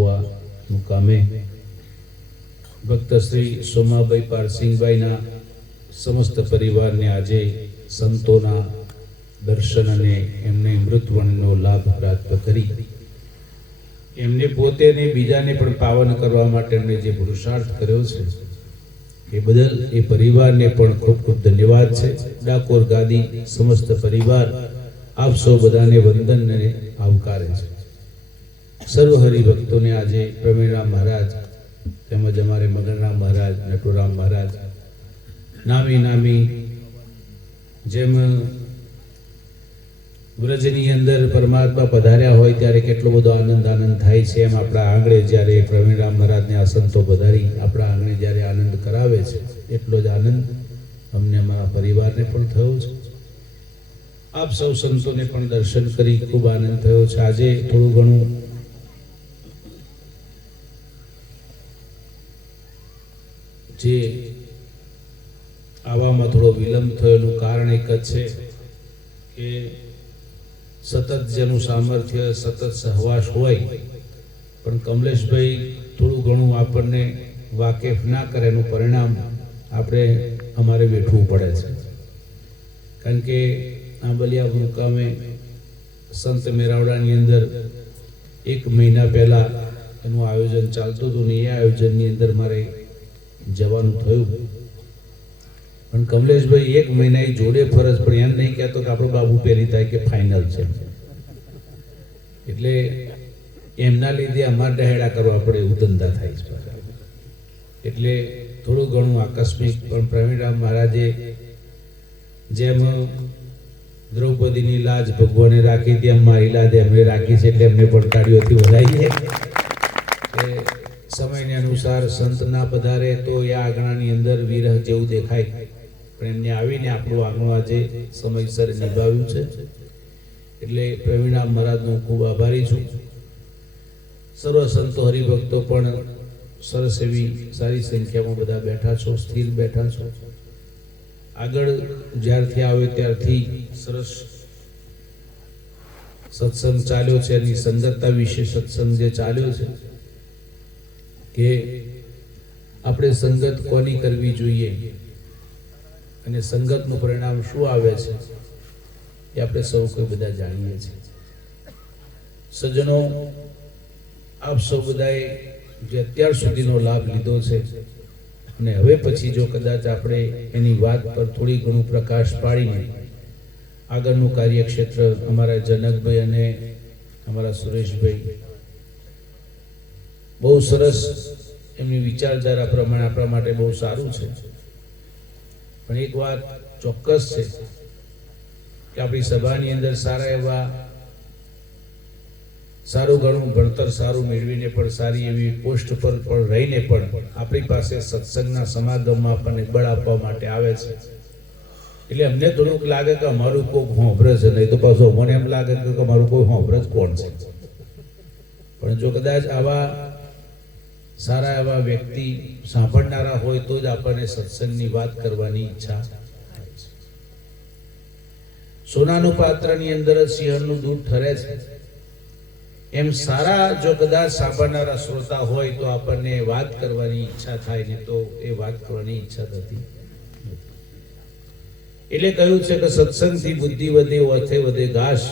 મહુવા મુકામે ભક્ત શ્રી સોમાભાઈ પારસિંગભાઈના સમસ્ત પરિવારને આજે સંતોના દર્શન અને એમને અમૃતવણનો લાભ પ્રાપ્ત કરી એમને પોતે ને બીજાને પણ પાવન કરવા માટે એમણે જે પુરુષાર્થ કર્યો છે એ બદલ એ પરિવારને પણ ખૂબ ખૂબ ધન્યવાદ છે. ડાકોર ગાદી સમસ્ત પરિવાર આપ સૌ બધાને વંદન અને આવકારે છે. સર્વ હરિભક્તોને આજે પ્રવીણરામ મહારાજ તેમજ અમારે મગનરામ મહારાજ, નટુરામ મહારાજ નામી નામી જેમ વ્રજની અંદર પરમાત્મા પધાર્યા હોય ત્યારે કેટલો બધો આનંદ થાય છે, એમ આપણા આંગણે જ્યારે પ્રવીણરામ મહારાજને આ સંતો પધારી આપણા આંગણે જ્યારે આનંદ કરાવે છે એટલો જ આનંદ અમને અમારા પરિવારને પણ થયો છે. આપ સૌ સંતોને પણ દર્શન કરી ખૂબ આનંદ થયો છે. આજે થોડું ઘણું જે આવવામાં થોડો વિલંબ થયો એનું કારણ એક જ છે કે સતત જેનું સામર્થ્ય સતત સહવાસ હોય પણ કમલેશભાઈ થોડું ઘણું આપણને વાકેફ ના કરે એનું પરિણામ આપણે અમારે વેઠવું પડે છે. કારણ કે આંબલિયા મુકામે સંત મેરાવડાની અંદર 1 મહિના પહેલા એનું આયોજન ચાલતું હતું ને એ આયોજનની અંદર મારે જવાનું થયું પણ કમલેશભાઈ 1 મહિના જોડે ફરજ પણ એમ નહીં કહેતો કે આપણો બાબુ પહેરી થાય કે ફાઇનલ છે, એટલે એમના લીધે અમારે ડહેડા કરવા પડે એવું ધંધા થાય છે. એટલે થોડું ઘણું આકસ્મિક પણ પ્રવીણરામ મહારાજે જેમ દ્રૌપદીની લાજ ભગવાને રાખી તેમ મારી લાજ એમને રાખી છે, એટલે એમને પડકારીઓથી વધારીએ કે સમયને અનુસાર સંત ના પધારે તો એ આંગણાની અંદર વિરહ જેવું દેખાય, પણ એમને આવીને આપણું આંગણું આજે સમયસર નિભાવ્યું છે. એટલે પ્રવીણરામ મહારાજનો ખૂબ આભારી છું. સર્વ સંતો હરિભક્તો પણ સરસ એવી સારી સંખ્યામાં બધા બેઠા છો, સ્થિર બેઠા છો. આગળ જ્યારથી આવ્યો ત્યારથી સરસ સત્સંગ ચાલ્યો છે. એની સંગતતા વિશે સત્સંગ જે ચાલ્યો છે કે આપણે સંગત કોની કરવી જોઈએ અને સંગતનું પરિણામ શું આવે છે એ આપણે સૌ કોઈ બધા જાણીએ છીએ. સજ્જનો, આપ સૌ બધાએ જે અત્યાર સુધીનો લાભ લીધો છે અને હવે પછી જો કદાચ આપણે એની વાત પર થોડી ઘણું પ્રકાશ પાડીને આગળનું કાર્યક્ષેત્ર અમારા જનકભાઈ અને અમારા સુરેશભાઈ બહુ સરસ એમની વિચારધારા પ્રમાણે આપણા માટે બહુ સારું છે. પણ એક વાત ચોક્કસ છે કે આપણી સભાની અંદર સારા એવા સારું ઘણું ભણતર સારું મેળવીને પણ સારી એવી પોસ્ટ પર પણ રહીને પણ આપણી પાસે સત્સંગના સમાગમમાં આપણને બળ આપવા માટે આવે છે. એટલે અમને થોડુંક લાગે કે અમારું કોઈ હોંભરે છે, નહીં તો પાછું મને એમ લાગે કે અમારું કોઈ હોંભરે જ કોણ છે. પણ જો કદાચ આવા સારા એવા વ્યક્તિ સાંભળનારા હોય તો જ આપણને સત્સંગની વાત કરવાની ઈચ્છા. સોનાનું પાત્રની અંદર જ સિંહણનું દૂધ ઠરે છે, એમ સારા જો કદાચ સાંભળનારા શ્રોતા હોય તો આપણને વાત કરવાની ઈચ્છા થાય ને તો એ વાત કરવાની ઈચ્છા થતી. એટલે કહ્યું છે કે સત્સંગથી બુદ્ધિ વધે, ઓથે વધે ઘાસ,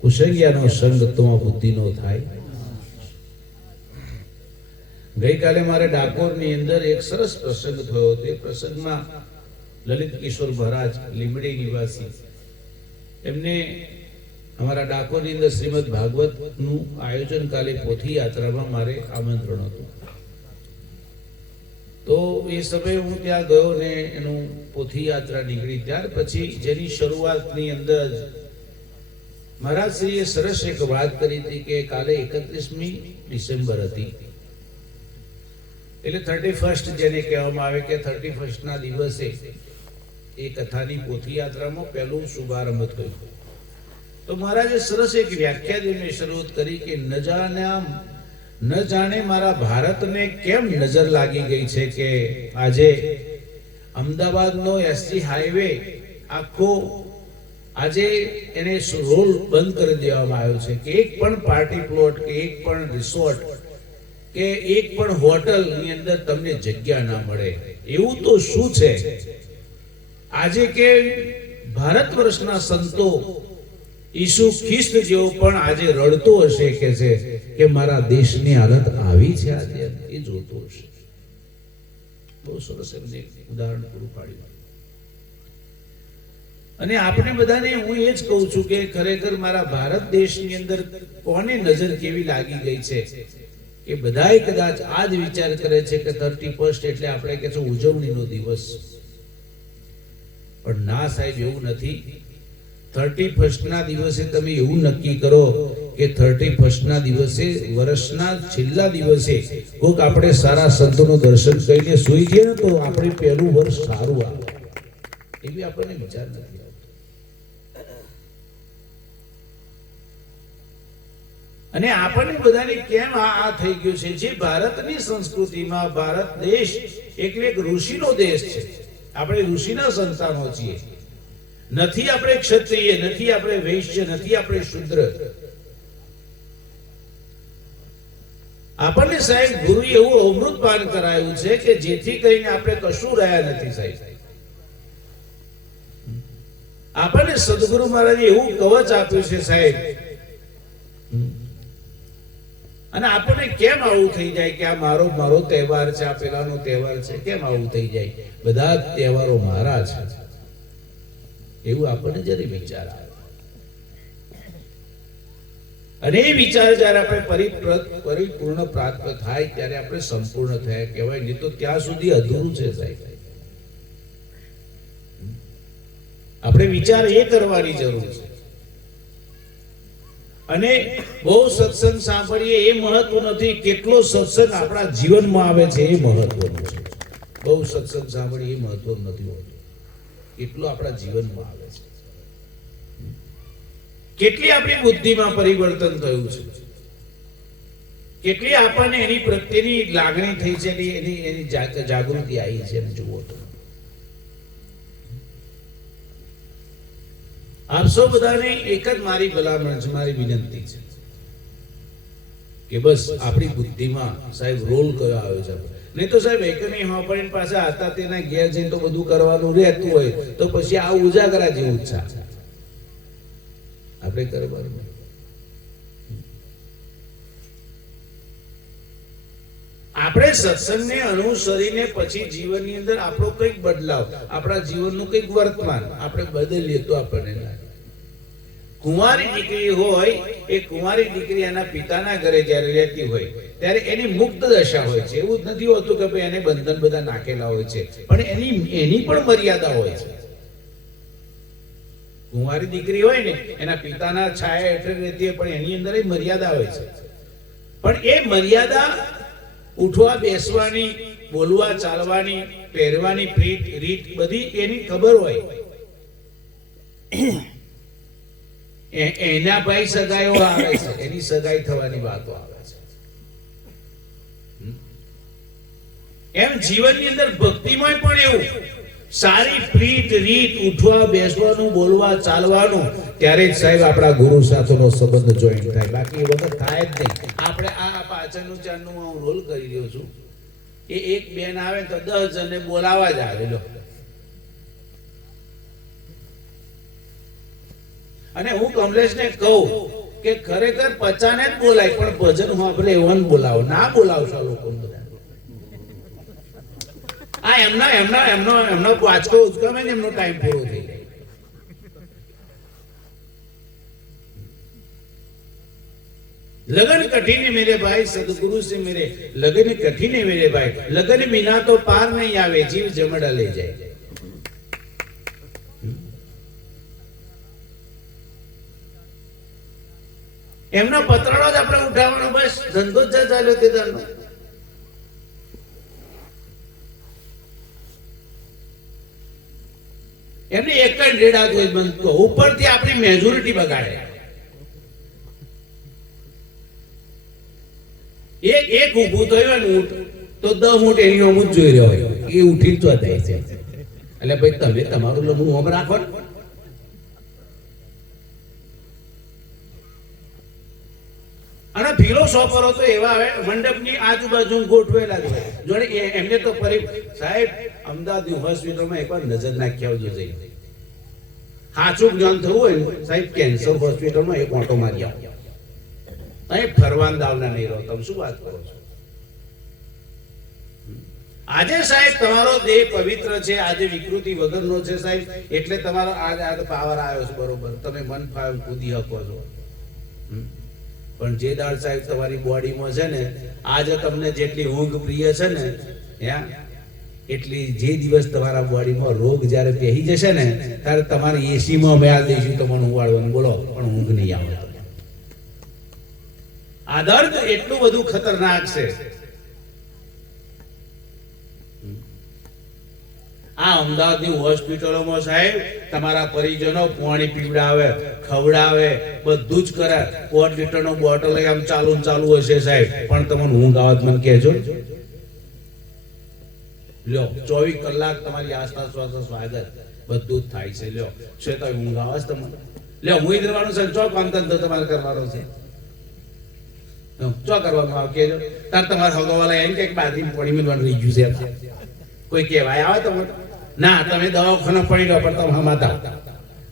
કુશળિયાનો સંગ તો બુદ્ધિનો થાય. ગઈકાલે મારે ડાકોરની અંદર એક સરસ પ્રસંગ થયો હતો. એ પ્રસંગમાં લલિત કિશોર મહારાજ લીમડી નિવાસી એમને અમારા ડાકોરની અંદર શ્રીમદ ભાગવતનું આયોજન કાલે પોથી યાત્રામાં મારે આમંત્રણ હતું. તો એ સમયે હું ત્યાં ગયો ને એનું પોથી યાત્રા નીકળી. ત્યાર પછી જેની શરૂઆતની અંદર જ મહારાજશ્રીએ સરસ એક વાત કરી હતી કે કાલે 31મી ડિસેમ્બર હતી, એટલે 31st જેને કહેવામાં આવે કે 31st ના દિવસે એ કથાની પોથી યાત્રામાં પહેલું શુભારંભ થયું. તો મહારાજે સરસ એક વ્યાખ્યા દેને શરૂઆત કરી કે ન જાણે મારા ભારતને કેમ નજર લાગી ગઈ છે કે આજે અમદાવાદનો એસજી હાઈવે આખો આજે એને રોલ બંધ કરી દેવામાં આવ્યો છે કે એક પણ પાર્ટી પ્લોટ કે એક પણ રિસોર્ટ કે એક પણ હોટલની અંદર તમને જગ્યા ના મળે. એવું તો શું છે આજે કે ભારત વર્ષના સંતો ઈસુ ખ્રિસ્ત જેવો પણ આજે રડતો હશે કે છે કે મારા દેશની હાલત આવી છે આજે, એ જોતો હશે. બહુ સરસ એમને ઉદાહરણ પૂરું પાડ્યું. અને આપણે બધાને હું એ જ કહું છું કે ખરેખર મારા ભારત દેશની અંદર કોને નજર કેવી લાગી ગઈ છે કે બધાય કદાચ આ જ વિચાર કરે છે કે 31st એટલે આપણે કે છે ઉજવણીનો દિવસ. પણ ના સાહેબ, એવું નથી. 31st ના દિવસે તમે એવું નક્કી કરો કે 31st ના દિવસે વર્ષના છેલ્લા દિવસે કોઈક આપણે સારા સંતોનું દર્શન કરીને સૂઈ જઈએ ને તો આપણે પહેલું વર્ષ સારું આવે, એવી આપણને વિચાર નથી આવતો. અને આપણને બધાને કેમ આ થઈ ગયું છે? જે ભારતની સંસ્કૃતિમાં ભારત દેશ એટલે એક ઋષિનો દેશ છે. આપણે ઋષિના સંતાનો છીએ. નથી આપણે ક્ષત્રિય, નથી આપણે વૈશ્ય, નથી આપણે શુદ્ર. આપણને સાહેબ ગુરુ એવું અમૃત પાન કરાયું છે કે જેથી કરીને આપણે કશું રહ્યા નથી સાહેબ. આપણને સદગુરુ મહારાજે એવું કવચ આપ્યું છે સાહેબ. અને આપણને કેમ આવું થઈ જાય કે આ મારો મારો તહેવાર છે, આ પેલાનો તહેવાર છે, કેમ આવું થઈ જાય? બધા તહેવારો મારા છે એવું આપણને જરી વિચાર આવે. અને એ વિચાર જયારે આપણે પરિપૂર્ણ પ્રાપ્ત થાય ત્યારે આપણે સંપૂર્ણ થયા કહેવાય. નહીં તો ત્યાં સુધી અધૂરું છે સાહેબ. આપણે વિચાર એ કરવાની જરૂર છે. અને બહુ સત્સંગ સાંભળીએ એ મહત્વ નથી, કેટલો સત્સંગ આપણા જીવનમાં આવે છે એ મહત્વનું છે. બહુ સત્સંગ સાંભળીએ એ મહત્વનું નથી હોતું, કેટલો આપણા જીવનમાં આવે છે, કેટલી આપણી બુદ્ધિમાં પરિવર્તન થયું છે, કેટલી આપણને એની પ્રત્યેની લાગણી થઈ છે, એની જાગૃતિ આવી છે. જુઓ તો આપ સૌ બધાને એક જ મારી ભલામણ છે, મારી વિનંતી છે કે બસ આપણી બુદ્ધિમાં સાહેબ રોલ કયો આવ્યો છે. નહીં તો સાહેબ એક નહીં હોપડીને પાછા હતા તેના ઘેર જઈને તો બધું કરવાનું રહેતું હોય તો પછી આ ઉજાગરા જેવું છે આપણે કરવાનું. આપણે સત્સંગને અનુસરીને પછી જીવનની અંદર આપણો કંઈક બદલાવ, આપણા જીવનનું કંઈક વર્તમાન આપણે બદલીએ તો આપણને લાગે. કુંવારી દીકરી હોય, એ કુંવારી દીકરી એના પિતાના ઘરે જ્યારે રહેતી હોય ત્યારે એની મુક્ત દશા હોય છે. એવું જ નથી હોતું કે ભાઈ એને બંધન બધા નાખેલા હોય છે, પણ એની પણ મર્યાદા હોય છે. કુંવારી દીકરી હોય ને એના પિતાના છાયા હેઠળ રહેતી હોય, પણ એની અંદર મર્યાદા હોય છે. પણ એ મર્યાદા ઉઠવા બેસવાની, બોલવા ચાલવાની, પહેરવાની રીત બધી એની ખબર હોય. એના ભાઈ સગાઈઓ આવે છે, એની સગાઈ થવાની વાતો આવે છે. એમ જીવનની અંદર ભક્તિમાં પણ એવું સારી રીત, ઉઠવા બેસવાનું, બોલવા ચાલવાનું, ત્યારે જ સાહેબ આપણા ગુરુ સાથેનો સંબંધ જોઈન થાય. બાકી એ વખત થાય જ નહીં. આપણે આ પાછળનું ચારનું હું રોલ કરી રહ્યો છું, એ એક બેન આવે તો 10 જણને બોલાવા જ આવે. અને હું કમલેશને કહું કે ખરેખર 50 ને જ બોલાય, પણ ભજન સાંભળે એવાને બોલાવો, ના બોલાવશો લોકો. આ એમનો વાંચકો ઉચકામે ને એમનો ટાઈમ પૂરો થઈ જાય. लगन कठिन मेरे भाई, सदगुरु से मेरे लगन कठिन मेरे भाई, लगन बिना तो पार नहीं आवे, जीव जमड़ा ले जाए. એમનો પતરાળો જ આપણે ઉઠાવવાનો, બસ ધંધો જ ચાલ્યો તે ધંધો. એમને એક જ રેડા કોઈ બનતો, ઉપરથી આપણી મેજોરિટી બગાડે. એક ઊભું થયું ને ઊંટ તો 10 ઊંટ એની ઓમ જ જોઈ રહ્યો હોય, એ ઉઠીને તો જાય છે. એટલે ભાઈ તમે તમારું લમું ઓમ રાખો ને. અને ફિલોસોફરો તો એવા આવે મંડપની આજુબાજુ ગોઠવેલા જ હોય. જોડે એમને તો સાહેબ અમદાવાદની હોસ્પિટલમાં એકવાર નજર નાખી આવજો જઈ. સાચું જ્ઞાન થવું હોય ને સાહેબ કેન્સર હોસ્પિટલમાં એક ઓટો મારી આવો. સાહેબ ફરવાન દાવના નહીં રહો. તમે શું વાત કરો છો? આજે સાહેબ તમારો દેહ પવિત્ર છે, આજે વિકૃતિ વગરનો છે સાહેબ, એટલે તમારો આ પાવર આવ્યો છે. બરોબર, તમે મન ફાવે કૂદી શકો છો. પણ જે દાળ સાહેબ તમારી બોડીમાં છે ને, આજે તમને જેટલી ઊંઘ પ્રિય છે ને એટલી જે દિવસ તમારા બોડીમાં રોગ જ્યારે પહેરી જશે ને ત્યારે તમારે એસીમાં મેળ દઈશું તમને ઊંઘવાડવાનું. બોલો, પણ ઊંઘ નહીં આવે. આ દર્દ એટલું બધું ખતરનાક છે. આ અમદાવાદની હોસ્પિટલોમાં સાહેબ તમારા પરિજનો પાણી પીવડાવે, ખવડાવે, બધું જ કરે. 4 લીટરનો બોટલ આમ ચાલુ હશે સાહેબ, પણ તમને ઊંઘ આવે મને કહેજો. લ્યો, 24 કલાક તમારી આસપાસ સ્વાગત બધું જ થાય છે. લ્યો, છે તો ઊંઘ આવે છે તમને? લ્યો, હું કરવાનું છે, ચો કામ ધંધો તમારે કરવાનો છે, ચો કરવાનું આવે કહેજો. તાર તમારા હગવાલા એમ કે બાજરી પાણી મેળવાનું રહી ગયું છે, કોઈ કહેવાય આવે તમને? ના, તમે દવાખાના પડી રહ્યો પણ તમે હમાતા,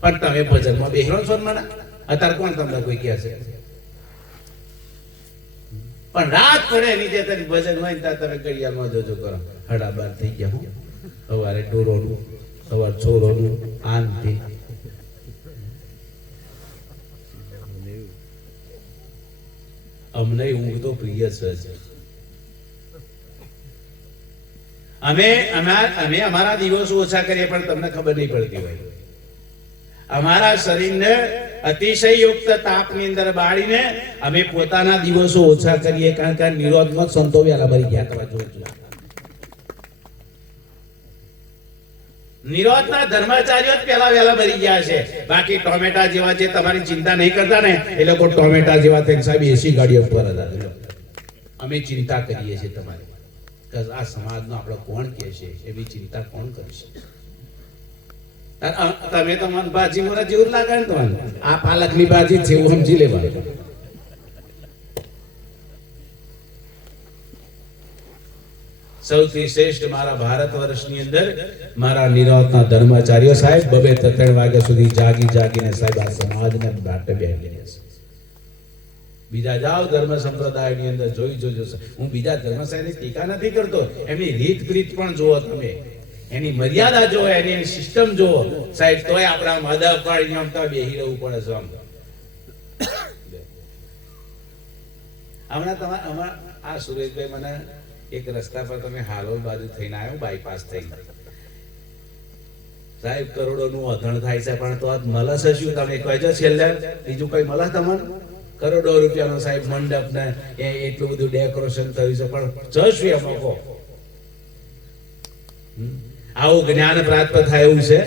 પણ તમે ભજનમાં બેહરો છો મને. અત્યારે કોણ તમને કોઈ કહે છે? પણ રાત પડે એની જે તારી ભજન હોય ને ત્યાં તમે ઘડિયાળમાં જોજો કરો 12:30 થઈ ગયા. સવારે ડોરોનું, સવાર છોરોનું આનથી અમને ઊંઘ તો પ્રિય છે. અમે અમારા દિવસો ઓછા કરીએ પણ તમને ખબર નહીં પડતી હોય. અમારા શરીરને અતિશય યુક્ત તાપની અંદર બાળીને અમે પોતાના દિવસો ઓછા કરીએ, કારણ કે નિરોધમાં સંતો વેલા ભરી ગયા કરવા જોઈએ. નિરોધના ધર્માચાર્યો જ પેલા વેલા ભરી ગયા છે. બાકી ટોમેટા જેવા જે તમારી ચિંતા નહીં કરતા ને એ લોકો ટોમેટા જેવા થઈને સાહેબ એસી ગાડીઓ પર હતા. અમે ચિંતા કરીએ છીએ તમારી. આ સમાજનો આપણો કોણ કે છે એવી ચિંતા કોણ કરશે? તમે તો મન ભાજી મને જેવું લાગે ને તમને આ પાલકની ભાજી છે એવું સમજી લેવાનું. સૌથી શ્રેષ્ઠ મારા ભારત વર્ષની અંદર મારા નિરોધના ધર્માચાર્યો સાહેબ 2-3 વાગ્યા સુધી જાગીને સાહેબ આ સમાજને માટે બેઠી છે. બીજા જાઓ ધર્મ સંપ્રદાયની અંદર જોઈ જોજો. હું બીજા ધર્મ સાહેબની ટીકા નથી કરતો, એમની રીત પ્રીત પણ જુઓ તમે, એની મર્યાદા જુઓ, એની સિસ્ટમ જુઓ સાહેબ. તોય આપણા મદદ પાડીને આમ તો બેહી રહેવું પડે છે. હમણાં આ સુરેશભાઈ મને એક રસ્તા પર તમે હાલોલ બાજુ થઈને આવ્યો, બાયપાસ થઈ સાહેબ, કરોડોનું અધણ થાય છે, પણ તો મળે છે શું? તમે કહેજો છેલ્લે બીજું કઈ મળે તમને? કરોડો રૂપિયાનો સાહેબ મંડપ ને એટલું બધું ડેકોરેશન થયું છે, પણ જશું એમાં કહો આવું જ્ઞાન પ્રાપ્ત થાય એવું છે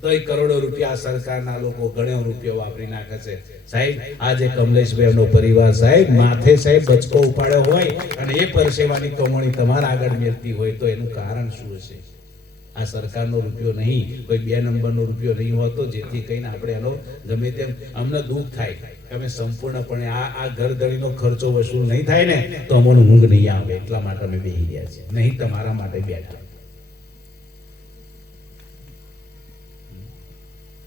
તો એ કરોડો રૂપિયા સરકારના લોકો ઘણો રૂપિયો વાપરી નાખે છે સાહેબ. આજે કમલેશભાઈ નો પરિવાર સાહેબ માથે સાહેબ બચકો ઉપાડ્યો હોય અને એ પરસેવાની કમાણી તમારા આગળ મેળતી હોય તો એનું કારણ શું હશે? આ સરકારનો રૂપિયો નહીં, કોઈ 2 નંબરનો રૂપિયો નહીં હોતો, જેથી કહીને આપણે એનો ગમે તેમ અમને દુઃખ થાય કે અમે સંપૂર્ણપણે આ ઘરધણીનો ખર્ચો વસૂલ નહીં થાય ને તો અમને ઊંઘ નહીં આવે. એટલા માટે અમે બેસી રહ્યા છીએ, નહીં તમારા માટે બેઠા.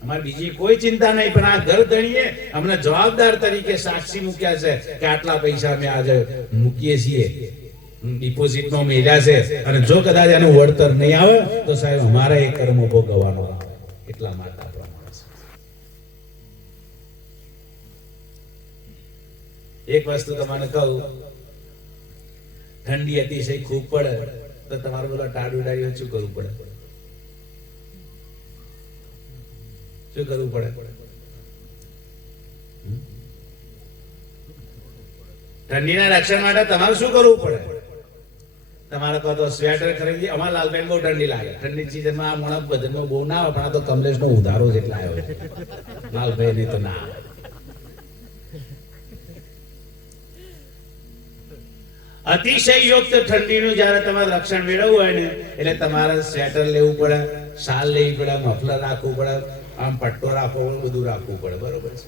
અમારે બીજી કોઈ ચિંતા નહીં, પણ આ ઘરધણીએ અમને જવાબદાર તરીકે સાક્ષી મૂક્યા છે કે આટલા પૈસા અમે આજે મૂકીએ છીએ, ડિપોઝિટ નો મેળ્યા છે, અને જો કદાચ એનું વળતર નહીં આવે તો સાહેબ અમારા એ કર્મો ભોગવવાનો આવે. એટલા માટે એક વસ્તુ તમને કહું, ઠંડી અતિશય ખૂબ પડે તો તમારે બધા ટાડુડારીઓ શું કરવું પડે? શું કરવું પડે? ઠંડીના રક્ષણ માટે તમારે શું કરવું પડે? તમારે કહો તો સ્વેટર ખરીદી. અમારા લાલભાઈ બહુ ઠંડી લાગે, ઠંડી સિઝનમાં આ મોણા બધામાં બહુ ના આવે, પણ આ તો કમલેશ નો ઉધારો જેટલા આવ્યો છે લાલભાઈ ની તો ના આવે. અતિશય યુક્ત ઠંડીનું જયારે તમારે રક્ષણ મેળવવું હોય ને એટલે તમારે સ્વેટર લેવું પડે, શાલ લેવી પડે, મફલર રાખવું પડે, આમ પટ્ટો રાખવો પડે, બધું રાખવું પડે. બરોબર છે?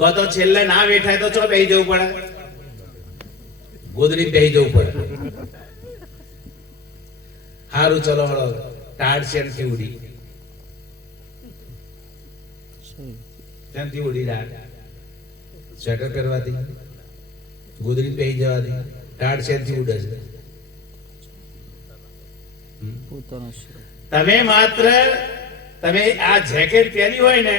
કો તો છેલ્લે ના બેઠાય તો ચો બેહી જવું પડે, ગોદડી બેહી જવું પડે. હારું ચલો હળો ટાઢ શેનથી ઉડી, શેનથી ઉડી ટાઢ? સ્વેટર પહેરવાથી, ગોદડી બેહી જવાથી. ટાઢ શેનથી ઉડે છે? તમે માત્ર તમે આ જેકેટ પહેરી હોય ને,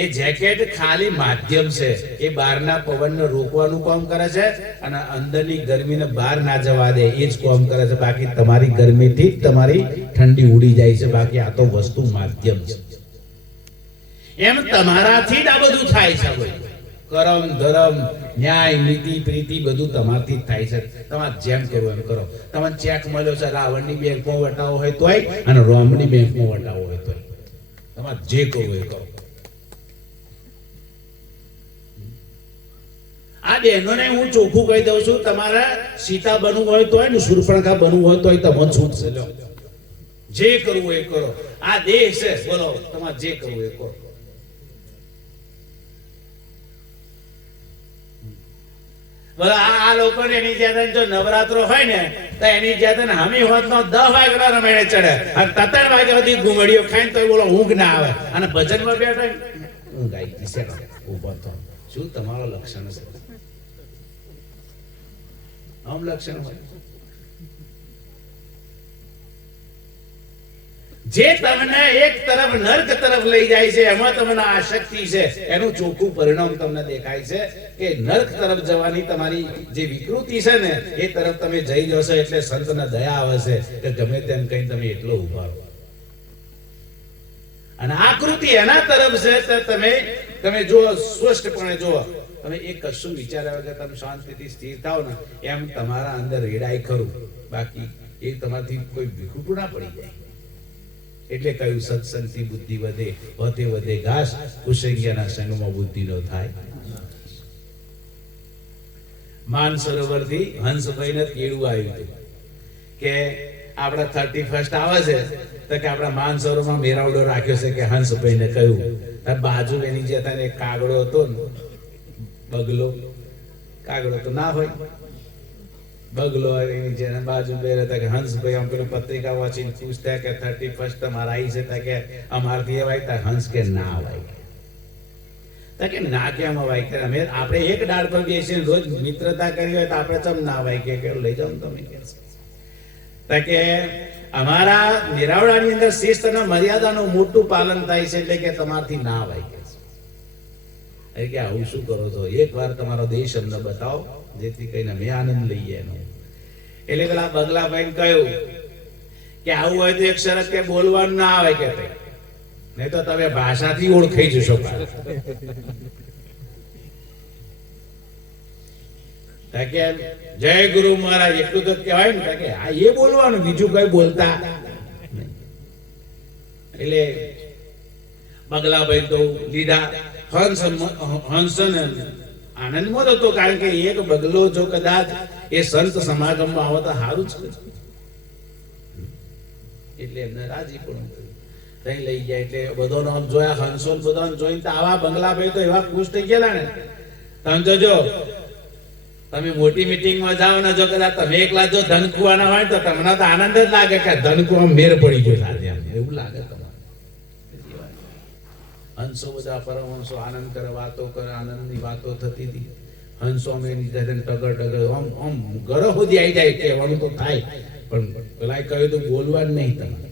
એ જેકેટ ખાલી માધ્યમ છે. એ બહારના પવનને રોકવાનું કામ કરે છે અને અંદરની ગરમીને બહાર ના જવા દે, એ જ કામ કરે છે. બાકી તમારી ગરમીથી જ તમારી ઠંડી ઉડી જાય છે. બાકી આ તો વસ્તુ માધ્યમ છે. એમ તમારાથી જ આ બધું થાય છે. કરમ ધરમ ન્યાય નીતિ પ્રીતિ બધું તમારથી જ થાય છે. તમારે જેમ કરવું એમ કરો. તમને ચેક મળ્યો છે રાવણની બેંકમાં વટાવો હોય તોય અને રોમની બેંકમાં વટાવો હોય તોય, તમારે જે કરવું એ કરો. આ બહેનોને હું ચોખ્ખું કહી દઉં છું, તમારે સીતા બનવું હોય તોય ને શૂર્પણખા બનવું હોય તોય તમને છૂટ છે. જે કરવું એ કરો. આ દેહ છે, બોલો તમારે જે કરવું એ કરો. આ લોકોને એની જ્યાં જો નવરાત્રો હોય ને તો એની જ્યાં હમી હોત નો 10 વાગ્યા રમાડે ચડે અને 3 વાગ્યા સુધી ઘુમડીઓ ખાઈને તો બોલો ઊંઘ ના આવે અને ભજનમાં બેઠા ઊંઘ આવી જશે. ઉભો તો શું તમારો લક્ષણ છે? આમ લક્ષણ હોય જે તમને એક તરફ નર્ક તરફ લઈ જાય છે, એમાં તમને આસક્તિ છે. એનું ચોખ્ખું પરિણામ તમને દેખાય છે કે નર્ક તરફ જવાની તમારી જે વિકૃતિ છે ને એ તરફ તમે જઈ જશો. એટલે સંતને દયા આવે છે કે ગમે તેમ કઈ તમે એટલો ઉભા રહો. અને આકૃતિ એના તરફ છે તમે જો સ્પષ્ટપણે જુઓ. તમે એક કશું વિચાર્યા વગર તમે શાંતિથી સ્થિર થાવ ને એમ તમારા અંદર રેડાય ખરું. બાકી એ તમારાથી કોઈ વિખૂટું ના પડી જાય. એટલે કહ્યું સત્સંગથી બુદ્ધિ વધે, વધે વધે ઘાસ, કુશંગિયાના સંગમાં બુદ્ધિ નો થાય. માન સરોવરથી હંસભાઈને કેળું આવ્યું હતું કે આપણા 31st આવે છે તો કે આપણા માન સરોવરમાં મેરાવડો રાખ્યો છે કે હંસભાઈને કહ્યું. બાજુ એની જે તને એક કાગડો હતો ને, બગલો, કાગડો તો ના હોય, બગલો એની જેના બાજુ બે હતા કે હંસભાઈ આમ પેલું પત્રિકા વાંચીને પૂછતા કે 31st તમારા આવી છે કે અમારથી અવાય તા હંસ કે ના અવાય કે ના કેમ અવાય કે અમે આપણે એક ડાળ પર બેસીને રોજ મિત્રતા કરી હોય તો આપણે ચમ ના અવાય કે લઈ જાઓ ને તમે કે અમારા નિરાવડાની અંદર શિસ્ત અને મર્યાદાનું મોટું પાલન થાય છે એટલે કે તમારથી ના અવાય કે આવું શું કરો છો? એકવાર તમારો દેશ અમને બતાવો જેથી કહીને અમે આનંદ લઈએ એનો. એટલે પેલા બગલાભાઈ કહ્યું કે આવું હોય તો એક શરત કે બોલવાનું ના આવે કે નહીં તો તમે ભાષાથી ઓળખાઈ જશો. કે જય ગુરુ મહારાજ એટલું તો કહેવાય ને કે આ એ બોલવાનું, બીજું કઈ બોલતા નહીં. એટલે બગલાભાઈ તો લીધા. હંસને આનંદમાં હતો કારણ કે એક બગલો જો કદાચ એ સંત સમાગમમાં આવે તો સારું જ. એટલે એમને રાજી પણ તઈ લઈ ગયા. એટલે બધોનો જોયા હંસો બધાને જોઈને તો આવા બંગલાભાઈ તો એવા ખુશ થઈ ગયેલા ને. તમે જોજો, તમે મોટી મીટિંગમાં જાઓ ને જો કદાચ તમે એકલા જો ધન કુવાના હોય તો તમને તો આનંદ જ લાગે કે ધન કુવા મેર પડી ગયો સાથે, એવું લાગે તમને. હંસો બધા પરમહંસો આનંદ કરે, વાતો કરે, આનંદની વાતો થતી હતી. હંસો અમે ટગર ટગર આમ ગળો સુધી આવી જાય કહેવાનું તો થાય પણ પેલા કહ્યું તો બોલવાનું નહીં તમારે.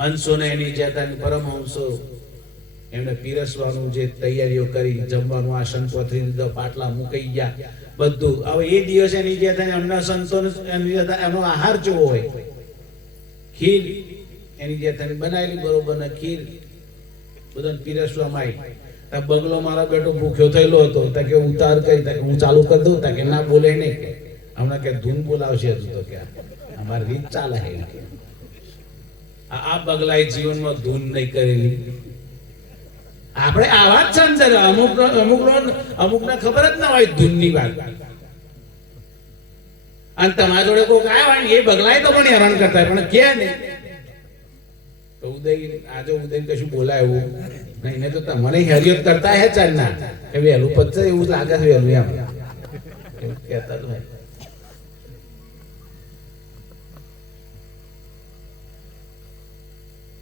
હંસો ને એની જેતાની પરમહંસો એમને પીરસવાનું જે તૈયારીઓ કરી, જમવાનું આસન પથરી દીધો, પાટલા મુકાઈ ગયા બધું. હવે એ દિવસે એની જેતા એમના સંતોને એનો આહાર જોવો હોય. ખીર એની જે બનાવેલી બરોબર ને ખીર બધાને પીરસવામાં આવી. બગલો મારા બેટો ભૂખ્યો થયેલો હતો કે ઉતાર કરી હું ચાલુ કરી દઉં કે ના બોલે નહીં કે હમણાં કે ધૂન બોલાવશે હજુ તો કે અમારી રીત ચાલે છે. આ બગલાએ જીવનમાં ધૂન નહીં કરેલી. આપણે આવા જ છે ને અમુકને ખબર જ ના હોય ધૂનની વાત. અને તમારા જોડે કોઈ આવ્યા હોય એ બગલાએ તો પણ હેરાન કરતા પણ કે નહીં. ઉદય આજે ઉદય કશું બોલાય એવું નહીં ને તો તમને હેરિયત કરતા હે ચાલના કે વહેલું પચે એવું લાગે છે વહેલું એમ એવું કહેતા તો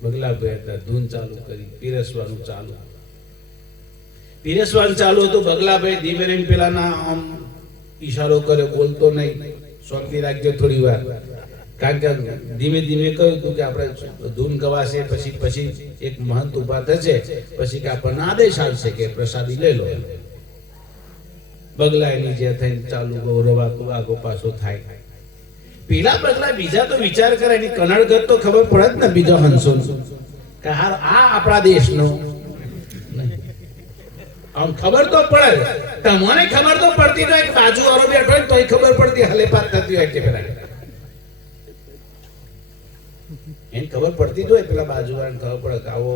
બગલાભાઈ હતા ધૂન ચાલુ કરી પીરસવાનું ચાલુ હતું. બગલાભાઈ ધીમે રહીને પેલાના આમ ઈશારો કર્યો, બોલતો નહીં, શાંતિ રાખજો થોડી વાર, કારણ કે ધીમે ધીમે કહ્યું હતું કે આપણે ધૂન ગવાશે પછી એક મહંત ઉભા થશે, પછી કે આપણને આદેશ આવશે કે પ્રસાદી લઈ લો. બગલા એની જે થઈને ચાલુ ગૌરવાતું આગો પાછો થાય. પેલા બગલા બીજા તો વિચાર કરે, એની કનડગત તો ખબર પડે જ ને બીજો હંસો કે આ આપણા દેશનો આમ ખબર તો પડે. તમને ખબર તો પડતી હોય કે બાજુ વાળો બેઠો હોય તોય ખબર પડતી હલે પાત થતી હોય કે પેલા એને ખબર પડતી હોય, પેલા બાજુ વાળાને ખબર પડે કે આવો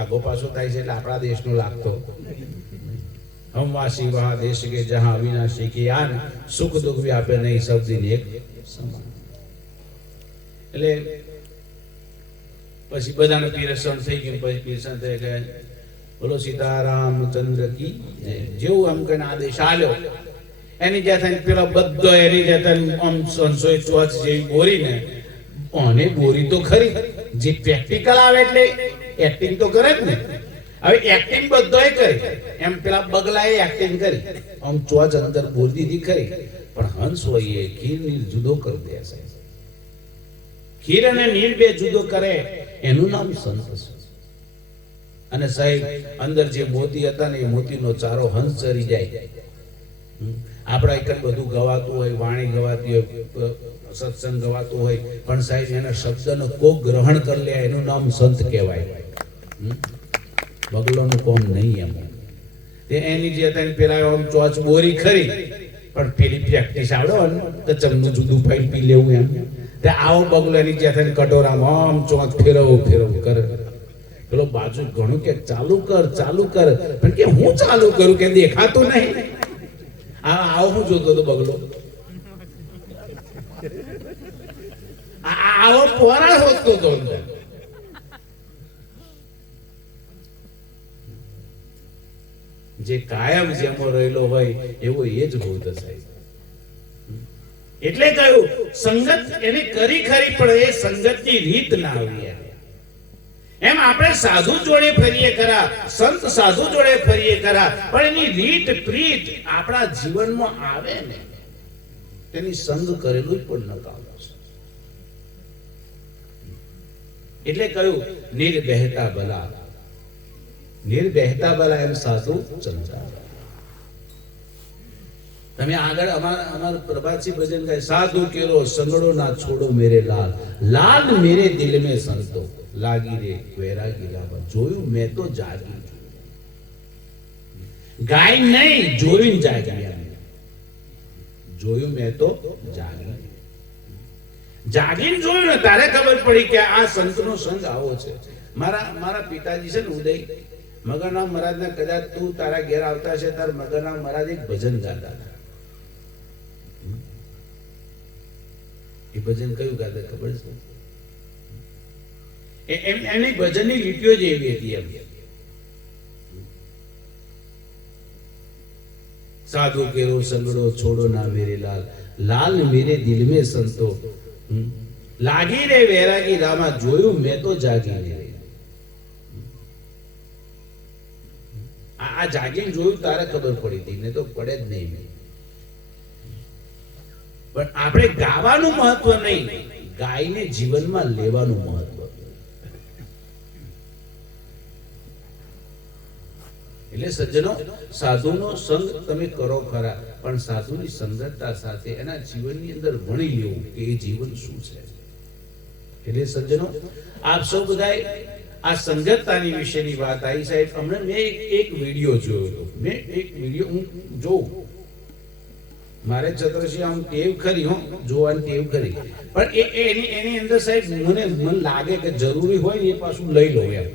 આગો પાછો થાય છે એટલે આપણા દેશનો લાગતો. હમ વાસી વહા દેશ કે જહાં અવિનાશી કે યાન સુખ દુઃખ વ્યાપે નહીં સબ દિન એક સમાન. એટલે પછી બધાને પીરસણ થઈ ગયું. પછી પીરસણ થઈ ગયા, બોલો સીતારામચંદ્ર કી જય. જેવું આમ કહીને આદેશ આલ્યો એની જ્યાં થાય પેલો બધો એની જ્યાં આમ 104 જેવી બોરી ને ઓને બોરી તો ખરી, જે પ્રેક્ટિકલ આવે એટલે એક્ટિંગ તો કરે જ ને. હવે એક્ટિંગ બધોય કરી, એમ પેલા બગલાએ એક્ટિંગ કરી, આમ ચોજ અંદર બોલી દીધી ખરી, પણ હંસ હોય એ ખીર નીર જુદો કરી દે છે. ખીર અને નીર બે જુદો કરે એનું નામ સંત છે. અને સાહેબ અંદર જે મોતી હતા ને એ મોતીનો ચારો હંસ ચરી જાય. આપણા એક બધું ગવાતું હોય, વાણી ગવાતી હોય, સત્સંગ ગવાતું હોય, પણ સાહેબ એના શબ્દનો કોક ગ્રહણ કરી લે એનું નામ સંત કહેવાય. બગલોનું કોમ નહીં એમ. તે એની જે હતા પેલા આમ ચોચ બોરી ખરી, પણ પેલી પ્રેક્ટિસ આવડો ને તો ચમનું જુદું પાઈ પી લેવું એમ. તે આવો બગલો એની જે હતા કટોરામાં આમ ચોચ ફેરવું કરે. પેલો બાજુ ઘણું કે ચાલુ કર પણ કે હું ચાલુ કરું કે દેખાતું નહીં. આવો હું જોતો તો બગલો આવો પોરા હોતો તો અંદર. જે કાયમ જેમો રહેલો હોય એવો એ જ ભૂત સાહેબ. એટલે કહ્યું સંગત એને કરી ખરી પણ એ સંગતની રીત ના આવી. એમ આપણે સાધુ જોડે ફરીએ ખરા, સંત સાધુ જોડે ફરીએ ખરા, પણ એની રીત પ્રીત આપણા જીવનમાં આવે ને તેની સંગ કરેલું પણ ન કામ છે. એટલે કહ્યું નિર્બહેતા બલા એમ સાધુ ચંદ્રા. તમે આગળ અમાર પ્રભાતસિંહ ભજન ગાય, સાધુ કેરો સંગડો ના છોડો મેરે લાલ, લાલ મેરે દિલ में संतो લાગી રે વૈરાગી લાવા. જોયું મેં તો જાગી, ગાય નહીં જોયું જાગી. જોયું મેં તો જાગીને જોયું ને તારે ખબર પડી કે આ સંતનો સંગ આવો છે. મારા પિતાજી છે ને ઉદય મગરનામ મહારાજ ને, કદાચ તું તારા ઘેર આવતા છે તાર મગરનામ મહારાજ એક ભજન ગાતા હતા. એ ભજન કયું ગાતા ખબર છે? એની ભજનની લીટીઓ જ એવી હતી એમ, સાધુ કેરો સંગડો છોડો ના મેરે લાલ, લાલ મેરે દિલ में संतो લાગી રે વૈરાગી રામા. જોયું મેં તો જાગી રે. આ જાગીને જોયું તારે ખબર પડી હતી, ને તો પડે જ નહીં. પણ આપણે ગાવાનું મહત્વ નહીં, ગાયને જીવનમાં લેવાનું મહત્વ. એટલે સજ્જનો સાધુનો સંગ તમે કરો ખરા, પણ સાધુની સંગતતા સાથે એના જીવનની અંદર વણી લેવું કે એ જીવન શું છે. એટલે સજ્જનો આપ સૌ બધાએ આ સંગતતાની વિશેની વાત આવી સાહેબ. હમણાં મેં એક વિડીયો જોયો હતો. મેં એક વિડીયો હું જોઉં, મારે ચતુર્શી આમ ટેવ ખરી, હો જોવાની ટેવ ખરી, પણ એની અંદર સાહેબ મને લાગે કે જરૂરી હોય ને એ પાછું લઈ લો એમ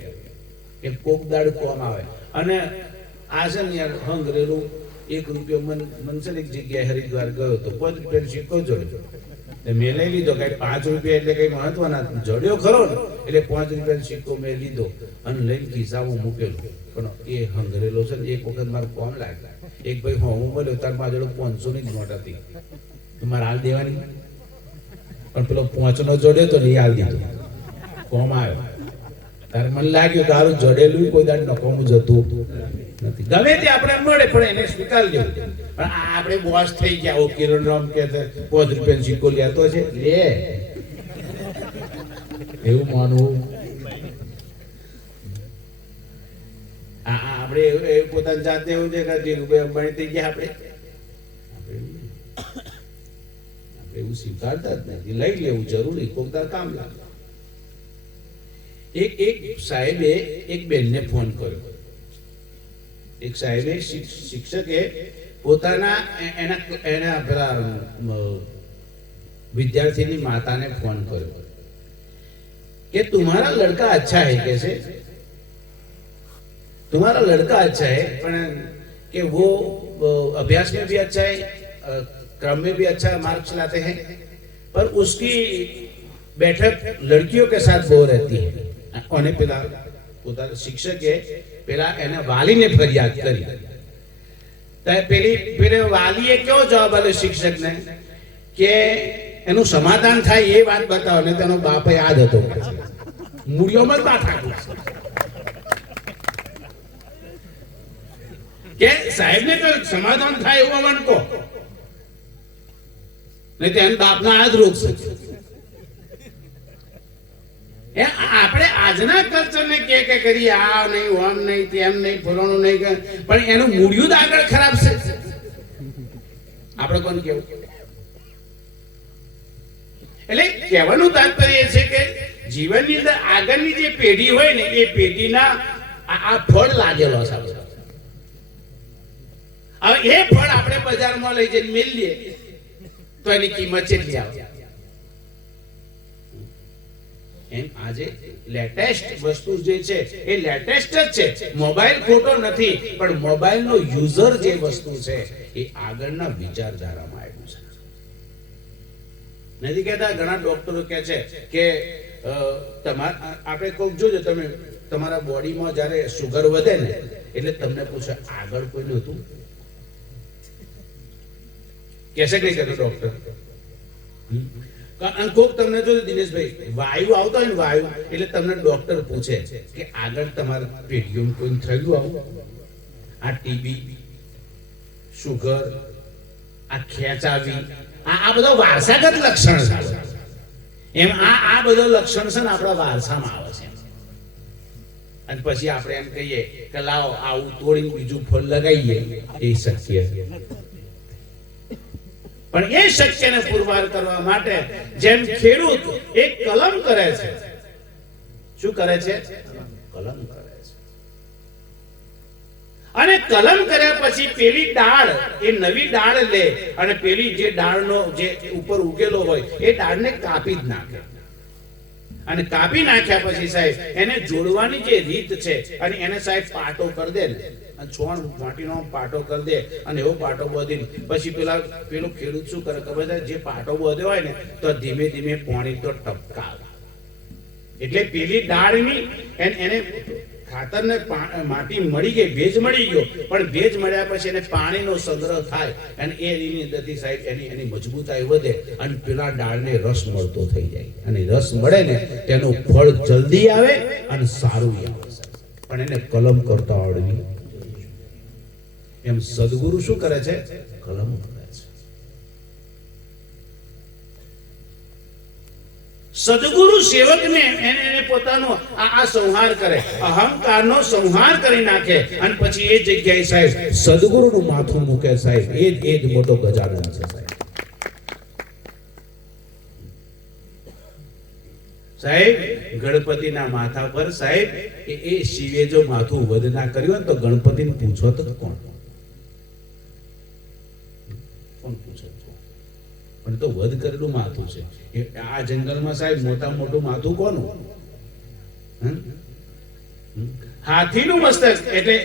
કે કોક દાડ કોમ આવે. અને આ છે ને યાર હંગરેલું 1 રૂપિયો મન છે ને એક જગ્યાએ હરિદ્વાર ગયો તો 5 રૂપિયાનો સિક્કો જોડ્યો, મેં લઈ લીધો. કઈ 5 રૂપિયા એટલે કઈ મહત્વના, જડ્યો ખરો ને એટલે 5 રૂપિયાનો સિક્કો મેં લીધો અને લઈને ખિસ્સામાં મૂકેલો. પણ એ હંગરેલો છે ને એક વખત મારું કોમ લાગે એક ભાઈ હું મળ્યો તાર મારા 500 ની જ નોટ હતી તો મારે હાલ દેવાની પણ પેલો 5 નો જોડ્યો તો નહીં હાલ દીધો કોમ આવ્યો તારે મને લાગ્યું તારું જડેલું કોઈ દાડ નકોમું જતું નથી ગમે તે આપણે મળે પણ એને સ્વીકાર લેવું પણ આપણે બોસ થઈ ગયા ઓ કિરણ રામ કે ₹5 સિક્કો લેતો છે લે એવું માનવું આપણે પોતાની જાતે એવું છે કે ધીરુભાઈ અંબાણી થઈ ગયા આપણે એવું સ્વીકારતા જ નથી લઈ લેવું જરૂરી કોકદાર કામ લાગે એક સાહેબે એક બેનને ફોન કર્યો એક સાહેબે શિક્ષકે પોતાના એના પેલા વિદ્યાર્થીની માતાને ફોન કર્યો कि तुम्हारा लड़का अच्छा है कैसे तुम्हारा लड़का अच्छा है पर कि वो अभ्यास में भी अच्छा है क्रम में भी अच्छा मार्क्स लाते हैं पर उसकी बैठक लड़कियों के साथ बहुत रहती है और पेला પોતાના શિક્ષકે પેલા એના વાલીને ફરિયાદ કરી પેલે વાલીએ કેવો જવાબ આપ્યો શિક્ષકને કે એનું સમાધાન થાય એ વાત બતાવો ને તેનો બાપ યાદ હતો મૂલ્યોમાં જ માથા કે સાહેબને કહ્યું સમાધાન થાય એવું અમને કહો નહીં તો એના બાપના આ જ રોગ છે આપણે આજના કલ્ચરને કે કરીએ આ નહીં ઓમ નહીં તેમ નહીં ફલાણું નહીં પણ એનું મૂળિયું જ આગળ ખરાબ છે આપણે કોણ કેવું એટલે કહેવાનું તાત્પર્ય એ છે કે જીવનની અંદર આગળની જે પેઢી હોય ને એ પેઢીના આ ફળ લાગેલો છે હવે એ ફળ આપણે બજારમાં લઈ જઈને મેળવીએ તો એની કિંમત કેટલી આવે એમ આજે લેટેસ્ટ વસ્તુ જે છે એ લેટેસ્ટ જ છે મોબાઈલ ખોટો નથી પણ મોબાઈલનો યુઝર જે વસ્તુ છે એ આગળના વિચારધારામાં આવ્યું છે નથી કહેતા ઘણા ડોક્ટરો કહે છે કે આપણે કોક જોજો તમે તમારા બોડીમાં જ્યારે સુગર વધે ને એટલે તમને પૂછે આગળ કોઈ નહોતું કહેશે કે નહીં કહેતો ડોક્ટર કોક તમને જો દિનેશભાઈ વાયુ આવતો હોય ને વાયુ એટલે તમને ડોક્ટર પૂછે કે આગળ તમારા પેઢીઓમાં કોઈ થયું આવું આ ટીબી સુગર આ ખેંચાવી આ બધા વારસાગત લક્ષણ છે એમ આ બધા લક્ષણ છે ને આપણા વારસામાં આવે છે અને પછી આપણે એમ કહીએ કે લાવો આવું તોડીને બીજું ફળ લગાવીએ એ શક્ય પણ એ શક્યને પુરવાર કરવા માટે જેમ ખેડૂત એક કલમ કરે છે શું કરે છે કલમ કરે છે અને કલમ કર્યા પછી પેલી ડાળ એ નવી ડાળ લે અને પેલી જે ડાળનો જે ઉપર ઉગેલો હોય એ ડાળને કાપી જ નાખે અને કાપી નાખ્યા પછી સાહેબ એને જોડવાની જે રીત છે અને એને સાહેબ પાટો કરી દે ને અને છોણ માટીનો પાટો કરી દે અને એવો પાટો બાંધીને પછી પેલો ખેડૂત શું કરે ખબર છે જે પાટો બાંધ્યો હોય ને તો ધીમે ધીમે પાણી તો ટપકાવે એટલે પેલી ડાળની એને ખાતરને માટી મળી ગઈ ભેજ મળી ગયો પણ ભેજ મળ્યા પછી એને પાણીનો સંગ્રહ થાય અને એની અંદરથી સાહેબ એની મજબૂતાઈ વધે અને પેલા ડાળને રસ મળતો થઈ જાય અને રસ મળે ને તેનું ફળ જલ્દી આવે અને સારું આવે પણ એને કલમ કરતા આવડવી એમ સદગુરુ શું કરે છે કલમ કરે છે સદગુરુ સેવકને એને પોતાનો આ સંહાર કરે અહંકારનો સંહાર કરી નાખે અને પછી એ જગ્યાએ સાહેબ સદગુરુનું માથું મૂકે સાહેબ એ જ મોટો ગજાનન છે સાહેબ ગણપતિના માથા પર સાહેબ એ શિવે જો માથું વધ ના કર્યું તો ગણપતિને પૂછો તો કોણ પૂછે પણ તો વધ કરેલું માથું છે આ જંગલમાં સાહેબ મોટા મોટું માથું કોનું હાથીનું મસ્તક એટલે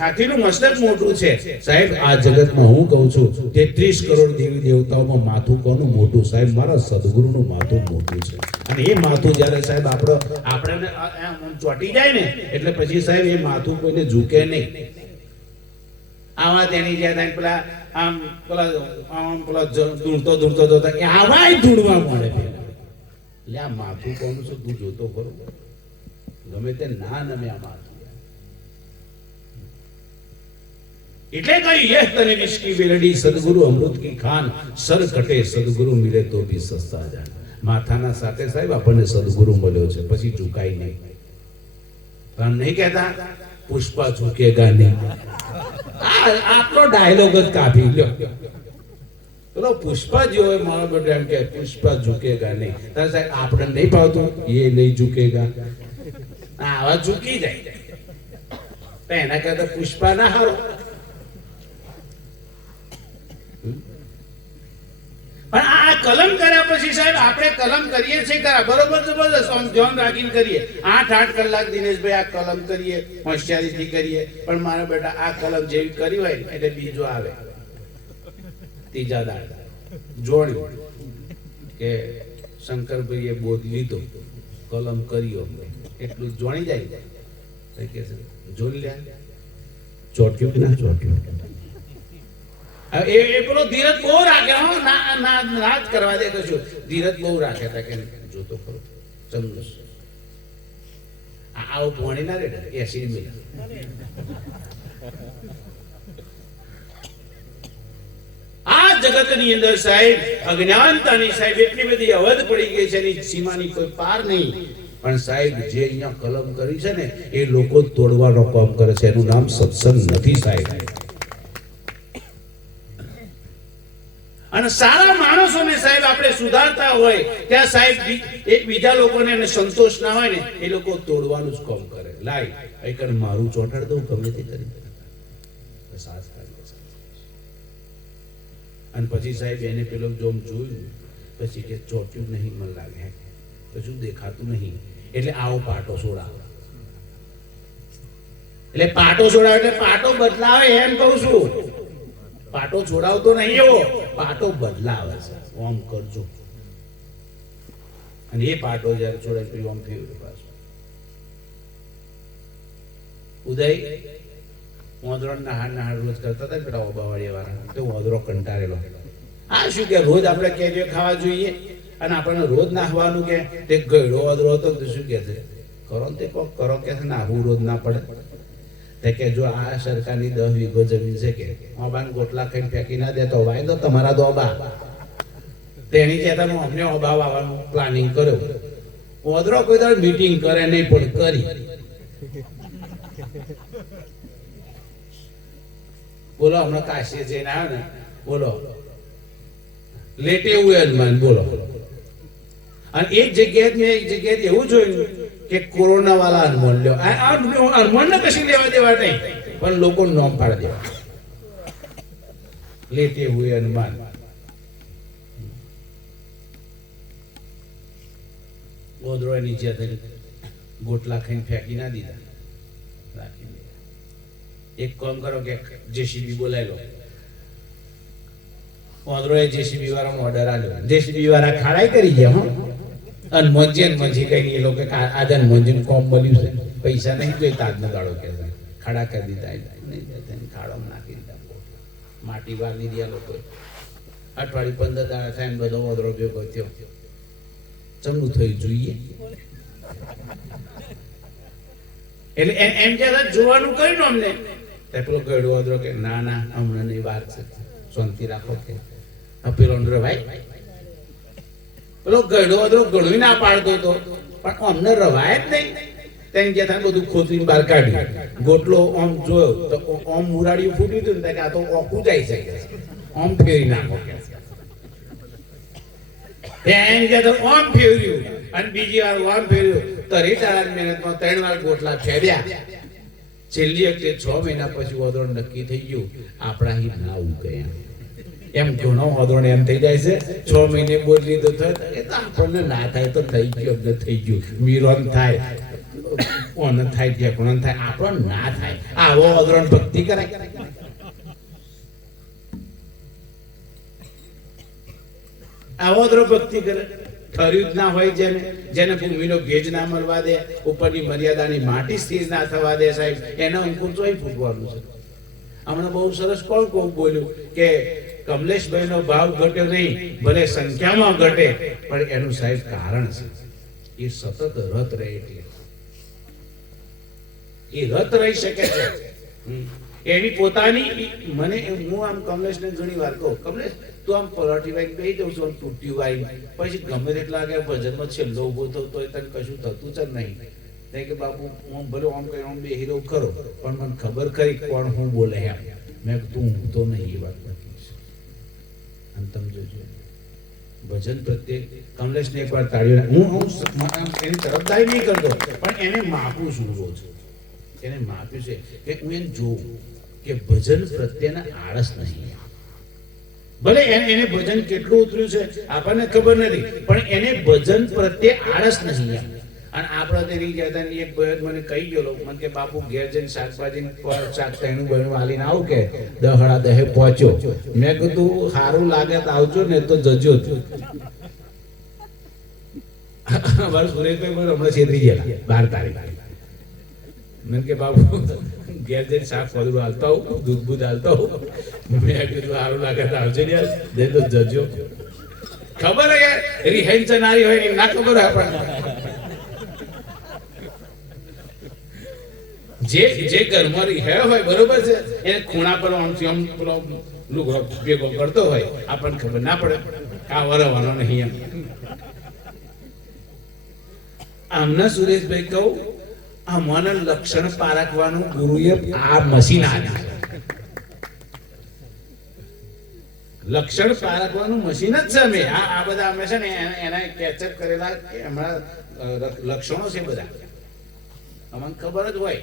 હાથીનું મસ્તક મોટું છે સાહેબ. આ જગતમાં હું કહું છું 33 કરોડ દેવી દેવતાઓમાં માથું કોનું મોટું સાહેબ? મારા સદગુરુનું માથું મોટું છે. અને એ માથું જ્યારે સાહેબ આપણે ચોટી જાય ને એટલે પછી સાહેબ એ માથું કોઈને ઝૂકે નહીં. આવા તેની જ્યાં પેલા આમ પેલા ધૂણતો જોતા કે આવાય ધૂણવા મળે. એટલે આ માથું કોનું છે તું જોતો ખરો? ગમે તે ના નમે આ માથું. એટલે કઈ યહ તને વિશ્કી વેલડી સદગુરુ અમૃત કી ખાન સર કટે સદગુરુ મિલે તો ભી સસ્તા જાન. માથાના સાથે સાહેબ આપણને સદગુરુ મળ્યો છે પછી ઝુકાય નહીં. પણ નહીં કહેતા પુષ્પા ઝુકેગા નહીં. આટલો ડાયલોગ જ કાપી લ્યો. પેલો પુષ્પા જેવો મારો બેટો એમ કે પુષ્પા ઝુકેગા નહીં. તારે સાહેબ આપણે નહીં ભાવતું એ નહીં ઝુકેગા. આવા ઝુકી જાય તો એના કરતા પુષ્પા ના હારો. પણ આ કલમ કર્યા પછી સાહેબ આપણે કલમ કરીએ છીએ ખરા, બરોબર જબરદસ્ત ધ્યાન રાખીને કરીએ. 8 કલાક દિનેશભાઈ આ કલમ કરીએ, હોશિયારીથી કરીએ. પણ મારા બેટા આ કલમ જેવી કરી હોય ને એટલે બીજો આવે ત્રીજા દાડા જોડ્યું કે શંકરભાઈએ બોધ લીધો કલમ કર્યો એટલું જોણી જાય કે જોઈ લે ચોટ્યું ના ચોટ્યું. એ પેલો ધીરજ બહુ રાખે. ના જ કરવા દે કશું. ધીરજ બહુ રાખે તા કે જોતો ખરો ચંદ્ર આવો ભણી ના રે 80 મિનિટ. આ જગતની અંદર સાહેબ અજ્ઞાનતાની સાહેબ એટલી બધી અવધ પડી ગઈ છે એની સીમાની કોઈ પાર નહીં. પણ સાહેબ જે અહીંયા કલમ કરી છે ને એ લોકો તોડવાનો કામ કરે છે. એનું નામ સત્સંગ નથી સાહેબ. અને સારા માણસોને સાહેબ આપણે સુધારતા હોય ત્યાં સાહેબ એક બીજા લોકોને સંતોષ ના હોય ને એ લોકો તોડવાનું જ કામ કરે. લાય એકર મારું ચોટાડ દઉં ગમે તે કરી. અને પછી સાહેબ એને પેલો જોમ જોયું પછી કે ચોટ્યું નહીં મને લાગે કશું દેખાતું નહીં એટલે આવો પાટો છોડાવે. એટલે પાટો છોડાવે એટલે પાટો બદલાવે એમ કહું છું. પાટો છોડાવતો નહીં એવો પાટો બદલાવે છે. ઓમ કરજો અને એ પાટો જયારે છોડાય પછી ઓમ થયું પાછું. ઉદય ઓંધરો નહાડ રોજ કરતા હતા પેલા ઓબાવાળી વાળા તો ઓંધરો કંટાળેલો. આ શું કે રોજ આપણે કેરીઓ ખાવા જોઈએ અને આપણને રોજ નાહવાનું કે તે ગયડો ઓંધરો હતો તો શું કે છે કરો ને તે કોક કરો કે નાહવું રોજ ના પડે. કે જો આ સરકારની 10 વીઘો જમીન છે કે ઓબાન ગોટલા ખાઈને ફેંકી ના દે તો વાય તો તમારા તો ઓબા તેની ચેતાનું અમને ઓબા વાવવાનું પ્લાનિંગ કર્યો. ઓંધરો કોઈ દર મીટિંગ કરે નહીં પણ કરી. બોલો હમણાં કાશી જઈને આવ્યો ને બોલો લેટે એવું હનુમાન બોલો. અને એક જગ્યાએ એવું જોયું કે કોરોના વાળા હનુમાન લ્યો. હનુમાન ને કશું લેવા દેવા નહીં પણ લોકો નોમ પાડી દેવા લેટે હુએ હનુમાન. ગોદરો નીચે ગોટલા ખાઈને ફેંકી ના દીધા. એક કામ કરો કે જેસીબી બોલાવી લો. ઓંધરોએ જેસીબી વાળાનો ઓર્ડર આપ્યો. જેસીબી વાળા ખાડાઈ કરી ગયા હો. અને મંજી કઈ એ લોકો આજે મંજીનું કોમ મળ્યું છે પૈસા નહીં જોઈ તાજનો દાડો કે ખાડા કરી દીધા. ખાડો નાખી દીધા માટી વાર દીધી. આ લોકો અઠવાડિયું 15 દાડા થાય બધો ઓંધરો ભેગો થયો. ચમનું થયું જોઈએ એટલે એમ કે જોવાનું કર્યું ને અમને પેલો ગયડો ઓંધરો કે ના ના હમણાં ની વાત છે શાંતિ રાખો કે પેલો ઓંધરો ભાઈ પેલો ગયડો ઓંધરો ઘણું ના પાડતો હતો પણ અમને રવાય જ નહીં. તેમ કે બધું ખોતરીને બહાર કાઢ્યું. ગોટલો આમ જોયો તો આમ મુરાડીયું ફૂટ્યું હતું ને કે આ તો ઓકું જાય છે આમ ફેરી નાખો કે એમ કે તો આમ ફેર્યું અને બીજી વાર આમ ફેર્યું. તરી તારા મહેનતમાં 3 વાર ગોટલા ફેર્યા. છેલ્લી વખતે 6 મહિના પછી ઓંધરો નક્કી થઈ ગયું આપણા હી ના ઉગે. એમ ઘણો ઓંધરો એમ થઈ જાય છે 6 મહિને બોલ લીધો થયો એ તો આપણને ના થાય તો થઈ ગયું અમને થઈ ગયું મીરોન થાય. ઓન થાય ઠેકોણ થાય, આપણો ના થાય. આવો અગ્રણ ભક્તિ કરાય. આવો અગ્રણ ભક્તિ કરે. ઠર્યું જ ના હોય જેને ભૂમિનો ભેજ ના મળવા દે, ઉપરની મર્યાદાની માટી સ્થિર ના થવા દે સાહેબ, એના અંકુર ચોઈ ફૂટવાનું છે. હમણાં બહુ સરસ કોણ બોલ્યું કે કમલેશભાઈનો ભાવ ઘટ્યો નહીં, ભલે સંખ્યામાં ઘટે, પણ એનું સાહેબ કારણ છે એ સતત રત રહે. એટલે એ રત રહી શકે છે એની પોતાની. મને હું આમ કમલેશને ઘણી વાર કહું, કમલેશ તું આમ પલોઠી વાઈ કહી દઉં છું, આમ તૂટ્યું વાઈ પછી ગમે તેટલા કે ભજનમાં છેલ્લો ઉભો થતો હોય તને કશું થતું જ નહીં. કે બાપુ હું ભલે આમ કઈ આમ બે હીરો ખરો, પણ મને ખબર ખરી કોણ હું બોલે એમ. મેં તું ઊંઘતો નહીં, એ વાત નથી. અને તમે જોજો ભજન પ્રત્યે કમલેશને એકવાર તાળીઓ, હું એની તરફદારી નહીં કરતો, પણ એને માપું છું રોજ. એને માપ્યું છે કે હું એને જોઉં કે ભજન પ્રત્યેના આળસ નહીં. ભલે એને ભજન કેટલું ઉતર્યું છે આપણને ખબર નથી, પણ એને ભજન પ્રત્યે આળસ નહીં. અને આપણે તેની જતા એક ભાઈ મને કહી ગયો, મને કે બાપુ ઘેર જઈને શાકભાજી શાક તૈણું બહેણું હાલીને આવું કે 10:30 પહોંચ્યો. મેં કીધું સારું લાગે તો આવજો, ને તો જજો જ. મારું સુરેશભાઈ મને હમણાં છેતરી ગયા 12 તારીખ. મેં કે બાપુ ઘેર જઈને શાક ફળું હાલતા હોઉં, દૂધ બૂધ હાલતા હોઉં. મેં કીધું સારું લાગે તો આવજો યાર, જઈ તો જજો. ખબર હે યાર, રિહેન ચનારી હોય ના ખબર હોય આપણને. જે ઘરમાં રહે હોય બરોબર છે, એને ખૂણા પર આમથી આમ પેલો લુગડો ભેગો કરતો હોય, આપણને ખબર ના પડે આ વરવાનો નહીં. એમ આમના સુરેશભાઈ કહું, આમાંના લક્ષણ પારખવાનું ગુરુએ આ મશીન આપ્યું. લક્ષણ પારખવાનું મશીન જ છે. અમે આ બધા અમે છે ને એના કેચઅપ કરેલા એમના લક્ષણો છે બધા, અમને ખબર જ હોય.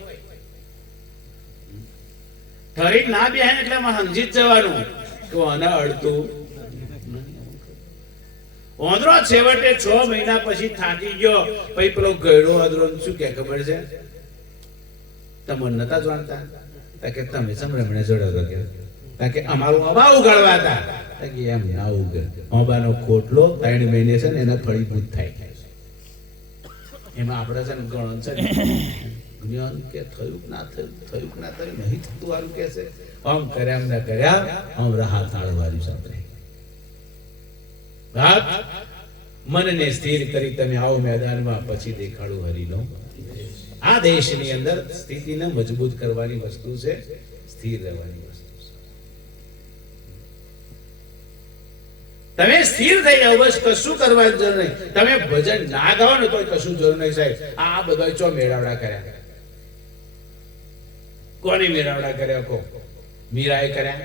ઠરી ના બેહે એટલે સમજી જ જવાનું કે આના અડતું. ઓંદરો છેવટે 6 મહિના પછી થાકી ગયો, પછી પેલો ગયડો ઓંદરો શું કે ખબર છે? તમને નતા જાણતા કે તમે સમરમણે જોડો કે અમારું અબા ઉગાડવા હતા કે એમ ના ઉગે. અબાનો ખોટલો 3 મહિને છે ને એના ફળીભૂત થાય. એમાં આપણે છે ને ગણન છે જ્ઞાન કે થયું ના થયું નહીં થતું વાળું કે છે. આમ કર્યા ના કર્યા આમ રાહત તાળવાળી સાથે મનને સ્થિર કરી તમે આવો મેદાનમાં, પછી દેખાડું હરિનો. આ દેશની અંદર સ્થિતિને મજબૂત કરવાની વસ્તુ છે, સ્થિર રહેવાની વસ્તુ છે. તમે સ્થિર થઈ જાઓ, બસ કશું કરવાની જરૂર નહીં. તમે ભજન ના ગાઓ ને તો કશું જરૂર નહીં સાહેબ. આ બધા ચો મેળાવડા કર્યા. કોને મેળાવડા કર્યા? કો મીરાએ કર્યા,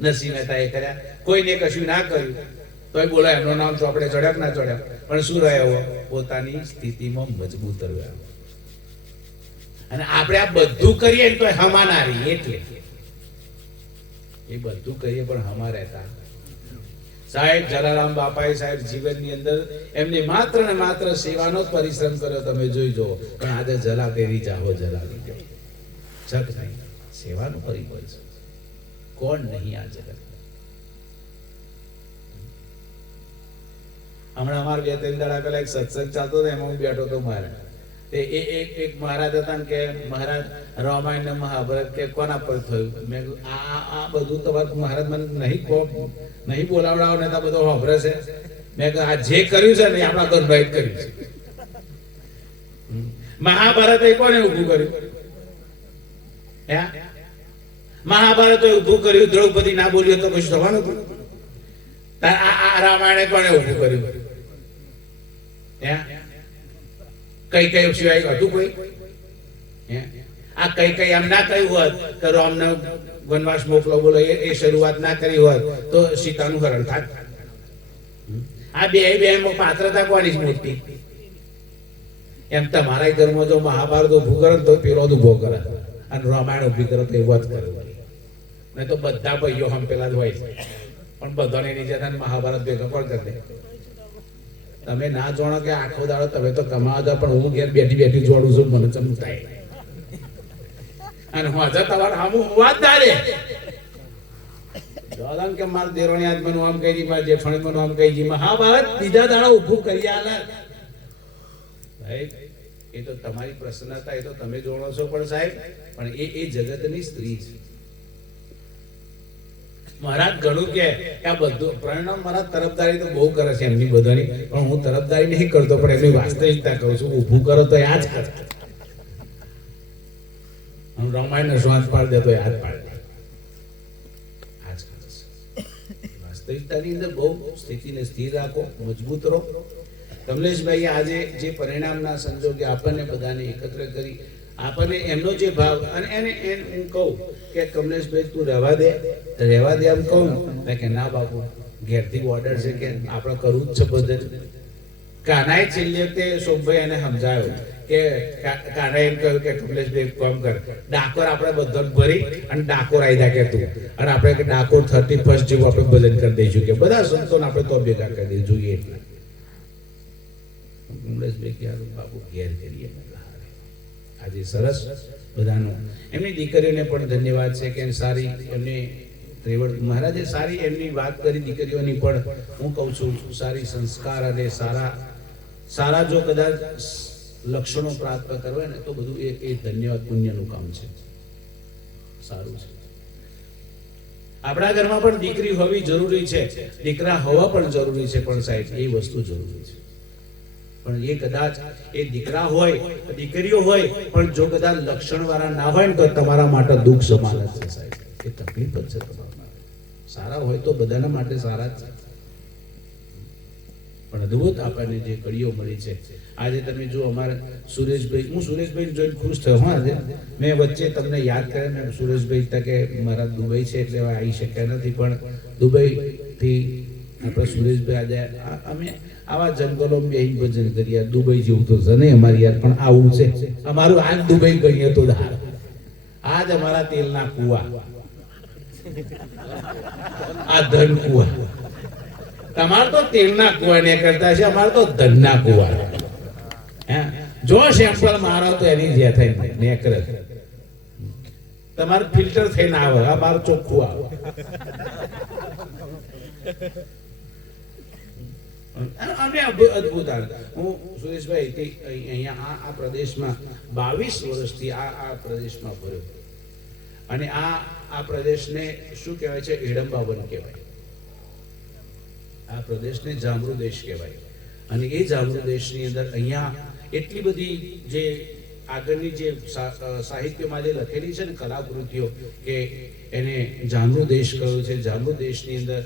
નરસિંહ મહેતાએ કર્યા. કોઈને કશું ના કર્યું તોય બોલો એમનું નામ ચોપડે ચડ્યા ના ચડ્યા, પણ શું રહ્યો? પોતાની સ્થિતિમાં મજબૂત રહ્યા. અને આપણે આ બધું કરીએ તો હમા રહી. એટલે એ બધું કરીએ પણ હમા રહેતા સાહેબ જલારામ બાપાએ સાહેબ જીવનની અંદર એમને માત્ર ને માત્ર સેવાનો જ પરિશ્રમ કર્યો. તમે જોઈ જુઓ, પણ આજે જલા તેરી જાહો જલાવી છક નહીં. સેવાનું પરિબળ છે. કોણ નહીં આ જગત. હમણાં અમારે 2-3 દાડા પહેલા એક સત્સંગ ચાલતો હતો, એમાં હું બેઠો હતો. મારે એક મહારાજ હતા ને કે મહારાજ રામાયણ ને મહાભારત કે કોના પર થયું? મેં આ બધું તમારે મહારાજ મને નહીં બોલાવડાવો ને બધો વાપરે છે. મેં કહ્યું આ જે કર્યું છે ને આપણા ઘરભાઈ કર્યું છે. મહાભારત એ કોને ઉભું કર્યું? મહાભારત ઉભું કર્યું, દ્રૌપદી ના બોલ્યો તો કશું થવાનું હતું? આ રામાયણે કોને ઉભું કર્યું? કઈ કઈ સિવાય હતું કોઈ? આ કઈ એમ ના કહ્યું હોત કે રામને વનવાસ મોકલો, બોલો એ શરૂઆત ના કરી હોત તો સીતાનું હરણ થાત. આ બે પાત્રતા કોની મોટી? એમ તમારા ઘરમાં જો મહાભારત ઉભું કરે તો પેલો જ ઉભો કરે, અને રામાયણ ઉભી કરે તો એવું જ કરે. નહીં તો બધા ભાઈઓ હમ પેલા જ હોય છે, પણ બધાને એની જતા મહાભારત ભેગા પણ કરી દે. તમે ના જાણો કે આખો દાડો તમે તો કમાવા દો, પણ હું ઘેર બેઠી બેઠી જોડું છું, મને ચમ થાય. અને હોજા તમારે આમ વાત થાય જોડાન કે માર દેરોણી આદમી નું આમ કહી દી, માર જેઠાણી નું આમ કહી દી, મહાભારત બીજા દાડા ઊભું કરી આલે. ભાઈ એ તો તમારી પ્રસન્નતા, એ તો તમે જોડો છો, પણ સાહેબ પણ એ જગતની સ્ત્રી છે. મહારાજ ઘણું કે આ બધું પરિણામ મારા તરફદારી તો બહુ કરે છે એમની બધાની, પણ હું તરફદારી નહીં કરતો, પણ એમની વાસ્તવિકતા કહું છું. ઊભું કરો તો યાદ કરે, હું રામાયણ શ્વાસ પાડ દેતો યાદ પાડે. વાસ્તવિકતાની અંદર બહુ સ્થિતિને સ્થિર રાખો, મજબૂત રહો. કમલેશભાઈ આજે જે પરિણામના સંજોગે આપણને બધાને એકત્ર કરી, આપણને એમનો જે ભાવ, અને એને હું કહું કે કમલેશભાઈ તું રહેવા દે એમ કહું કે ના બાપુ ઘેરથી ઓર્ડર છે કે આપણે કરવું જ છે બધે. કાનાએ છેલ્લે તે શોભભાઈ એને સમજાયો કે કાનાએ એમ કહ્યું કે કમલેશભાઈ કામ કર, ડાકોર આપણે બધા ભરી અને ડાકોર આવી જાય કે તું, અને આપણે ડાકોર 31 જેવું આપણે ભજન કરી દઈશું કે બધા સંતોને આપણે તો ભેગા કરી દઈએ જોઈએ. એટલે કમલેશભાઈ કે બાપુ ઘેર કરીએ. આજે સરસ બધાનો, એમની દીકરીઓને પણ ધન્યવાદ છે કે સારી એમની ત્રેવડ મહારાજે સારી એમની વાત કરી દીકરીઓની, પણ હું કહું છું સારી સંસ્કાર અને સારા જો કદાચ લક્ષણો પ્રાપ્ત કરવા ને તો બધું એ ધન્યવાદ પુણ્યનું કામ છે. સારું છે. આપણા ઘરમાં પણ દીકરી હોવી જરૂરી છે, દીકરા હોવા પણ જરૂરી છે, પણ સાહેબ એ વસ્તુ જરૂરી છે. પણ એ કદાચ એ દીકરા હોય દીકરીઓ હોય પણ જો કદાચ લક્ષણ વાળા ના હોય ને તો તમારા માટે દુઃખ સમાન જ છે સાહેબ. એ તકલીફ જ છે તમારા માટે. સારા હોય તો બધાના માટે સારા જ છે, પણ અદભુત આપણને જે કડીઓ મળી છે. આજે તમે જો અમારા સુરેશભાઈ, હું સુરેશભાઈ જોઈને ખુશ થયો. હા, આજે મેં વચ્ચે તમને યાદ કર્યા, મેં સુરેશભાઈ કે મારા દુબઈ છે એટલે આવી શક્યા નથી, પણ દુબઈથી આપણે સુરેશભાઈ આજે અમે આવા જંગલો બેહી ભજન કરીએ. દુબઈ જેવું તો છે નહીં અમારી યાર, પણ આવું છે અમારું. આજ દુબઈ ગણીએ તો આજ અમારા તેલના કુવા, આ ધન કુવા. તમારે તો તેલના કુવા ને કરતા છે, અમારે તો ધનના કુવા. જો સેમ્પલ મારો તો એની જે થાય ને કરે, તમારે ફિલ્ટર થઈને આવે, અમારું ચોખ્ખું આવે. અમે અદભુત. હું સુરેશભાઈ અહીંયા આ પ્રદેશમાં 22 વર્ષથી આ પ્રદેશમાં ફર્યો, અને આ પ્રદેશને શું કહેવાય છે? હિડમ્બા વન કહેવાય. આ પ્રદેશને જામરૂ દેશ કહેવાય. અને એ જામરૂ દેશની અંદર અહીંયા એટલી બધી જે આગળની જે સાહિત્યમાં જે લખેલી છે ને કલાકૃતિઓ, કે એને જામરૂ દેશ કહ્યું છે. જામરૂ દેશની અંદર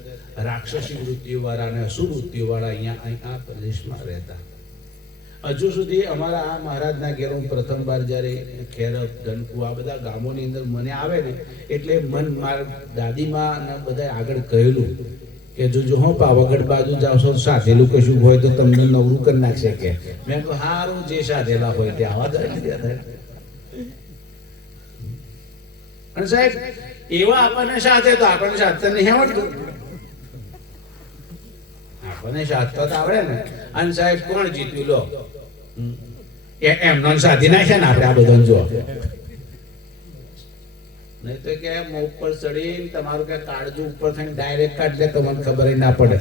રાક્ષસી વૃત્તિઓવાળા અને અસુર વૃત્તિઓવાળા અહીંયા આ પ્રદેશમાં રહેતા. હજુ સુધી અમારા આ મહારાજના ઘેર હું પ્રથમવાર જ્યારે ખેરપ, ધનકુ આ બધા ગામોની અંદર મને આવે ને એટલે મન મારા દાદીમાં ને બધા આગળ કહેલું કે જો હો પાવાગઢ બાજુ જાવ છો સાધેલું કશું હોય તો તમને નવરું કરી નાખશે કે. મેં કહ્યું હારું, જે સાધેલા હોય તે આવા જાય. અને સાહેબ એવા આપણને સાથે તો આપણને સાધતા નહીં આવડતું, આપણને સાધતા તો આવડે ને. અને સાહેબ કોણ જીત્યું? લો એમનો સાધી નાખે ને આપણે આ બધા જો. નહીં તો કે ઉપર ચડીને તમારું કે કાળજુ ઉપર થઈને ડાયરેક્ટ કાઢ લે તો મને ખબર ના પડે.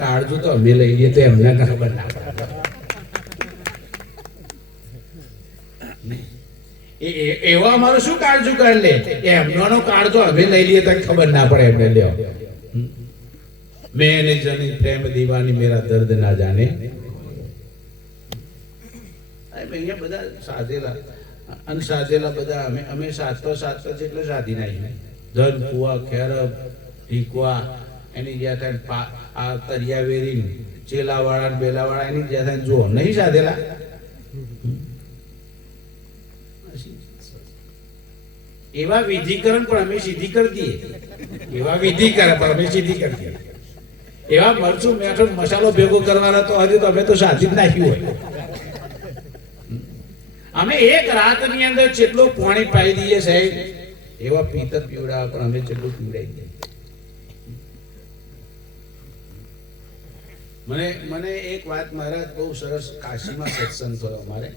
કાળજુ તો અમે લઈ લઈએ તો એમને ખબર ના પડે. એવા અમારું શું કાળજુ કાઢ લે? એમનો કાળજો અમે લઈ લઈએ તો ખબર ના પડે એમને. લ્યો મેં જની પ્રેમ દીવાની મેરા દર્દ ના જાને. અહીંયા બધા સાધેલા અને સાધેલા બધા અમે સાધતા જેટલે સાધી નાખી. ધન કુવા, ખેરબ, ઢીકવા એની જ્યાં થાય આ તરિયાવેરી, ચેલાવાળા, બેલાવાળા એની જ્યાં થાય જુઓ નહીં સાધેલા. એવા વિધિકરણ પણ અમે સીધી કરી દઈએ. એવા વિધિકરણ પણ અમે સીધી કરી દઈએ. એવા મરચું મેઠું મસાલો ભેગો કરવાના તો હજુ તો અમે તો સાધી જ નાખ્યું હોય. અમે એક રાતની અંદર જેટલું પાણી પાઈ દઈએ સાહેબ, એવા પિત્તર પીવડા પણ અમે જેટલું પીવડાવી દઈએ. મને એક વાત મહારાજ બહુ સરસ, કાશીમાં સત્સંગ થયો અમારે,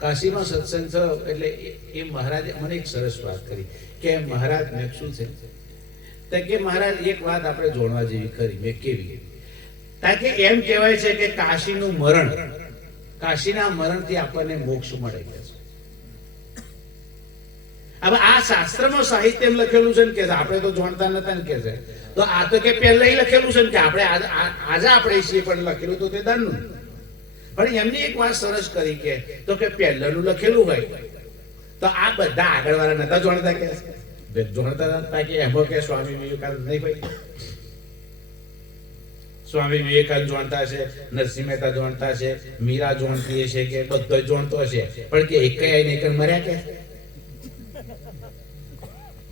કાશીમાં સત્સંગ થયો એટલે એ મહારાજે મને એક સરસ વાત કરી કે મહારાજ મેં શું છે તો કે મહારાજ એક વાત આપણે જોડવા જેવી કરી. મેં કેવી? તાકે એમ કહેવાય છે કે કાશીનું મરણ, કાશીના મરણથી આપણને મોક્ષ મળે છે. હવે આ શાસ્ત્રમાં સાહિત્યમાં લખેલું છે ને કે આપણે તો જાણતા નતા ને કે છે, તો આ તો કે પહેલા લખેલું છે ને કે આપણે આજે આપણે છીએ, પણ લખેલું તો તે દાનનું. પણ એમની એક વાત સરસ કરી કે તો કે પહેલાનું લખેલું હોય તો આ બધા આગળ વાળા નતા જાણતા, કે જાણતા હતા કે એમાં કે સ્વામી વિવેકાનંદ નહીં ભાઈ, સ્વામી વિવેકાનંદ જાણતા હશે, નરસિંહ મહેતા જાણતા હશે, મીરા જાણતી હશે, કે બધો જાણતો હશે, પણ કે એક નહીં મર્યા કે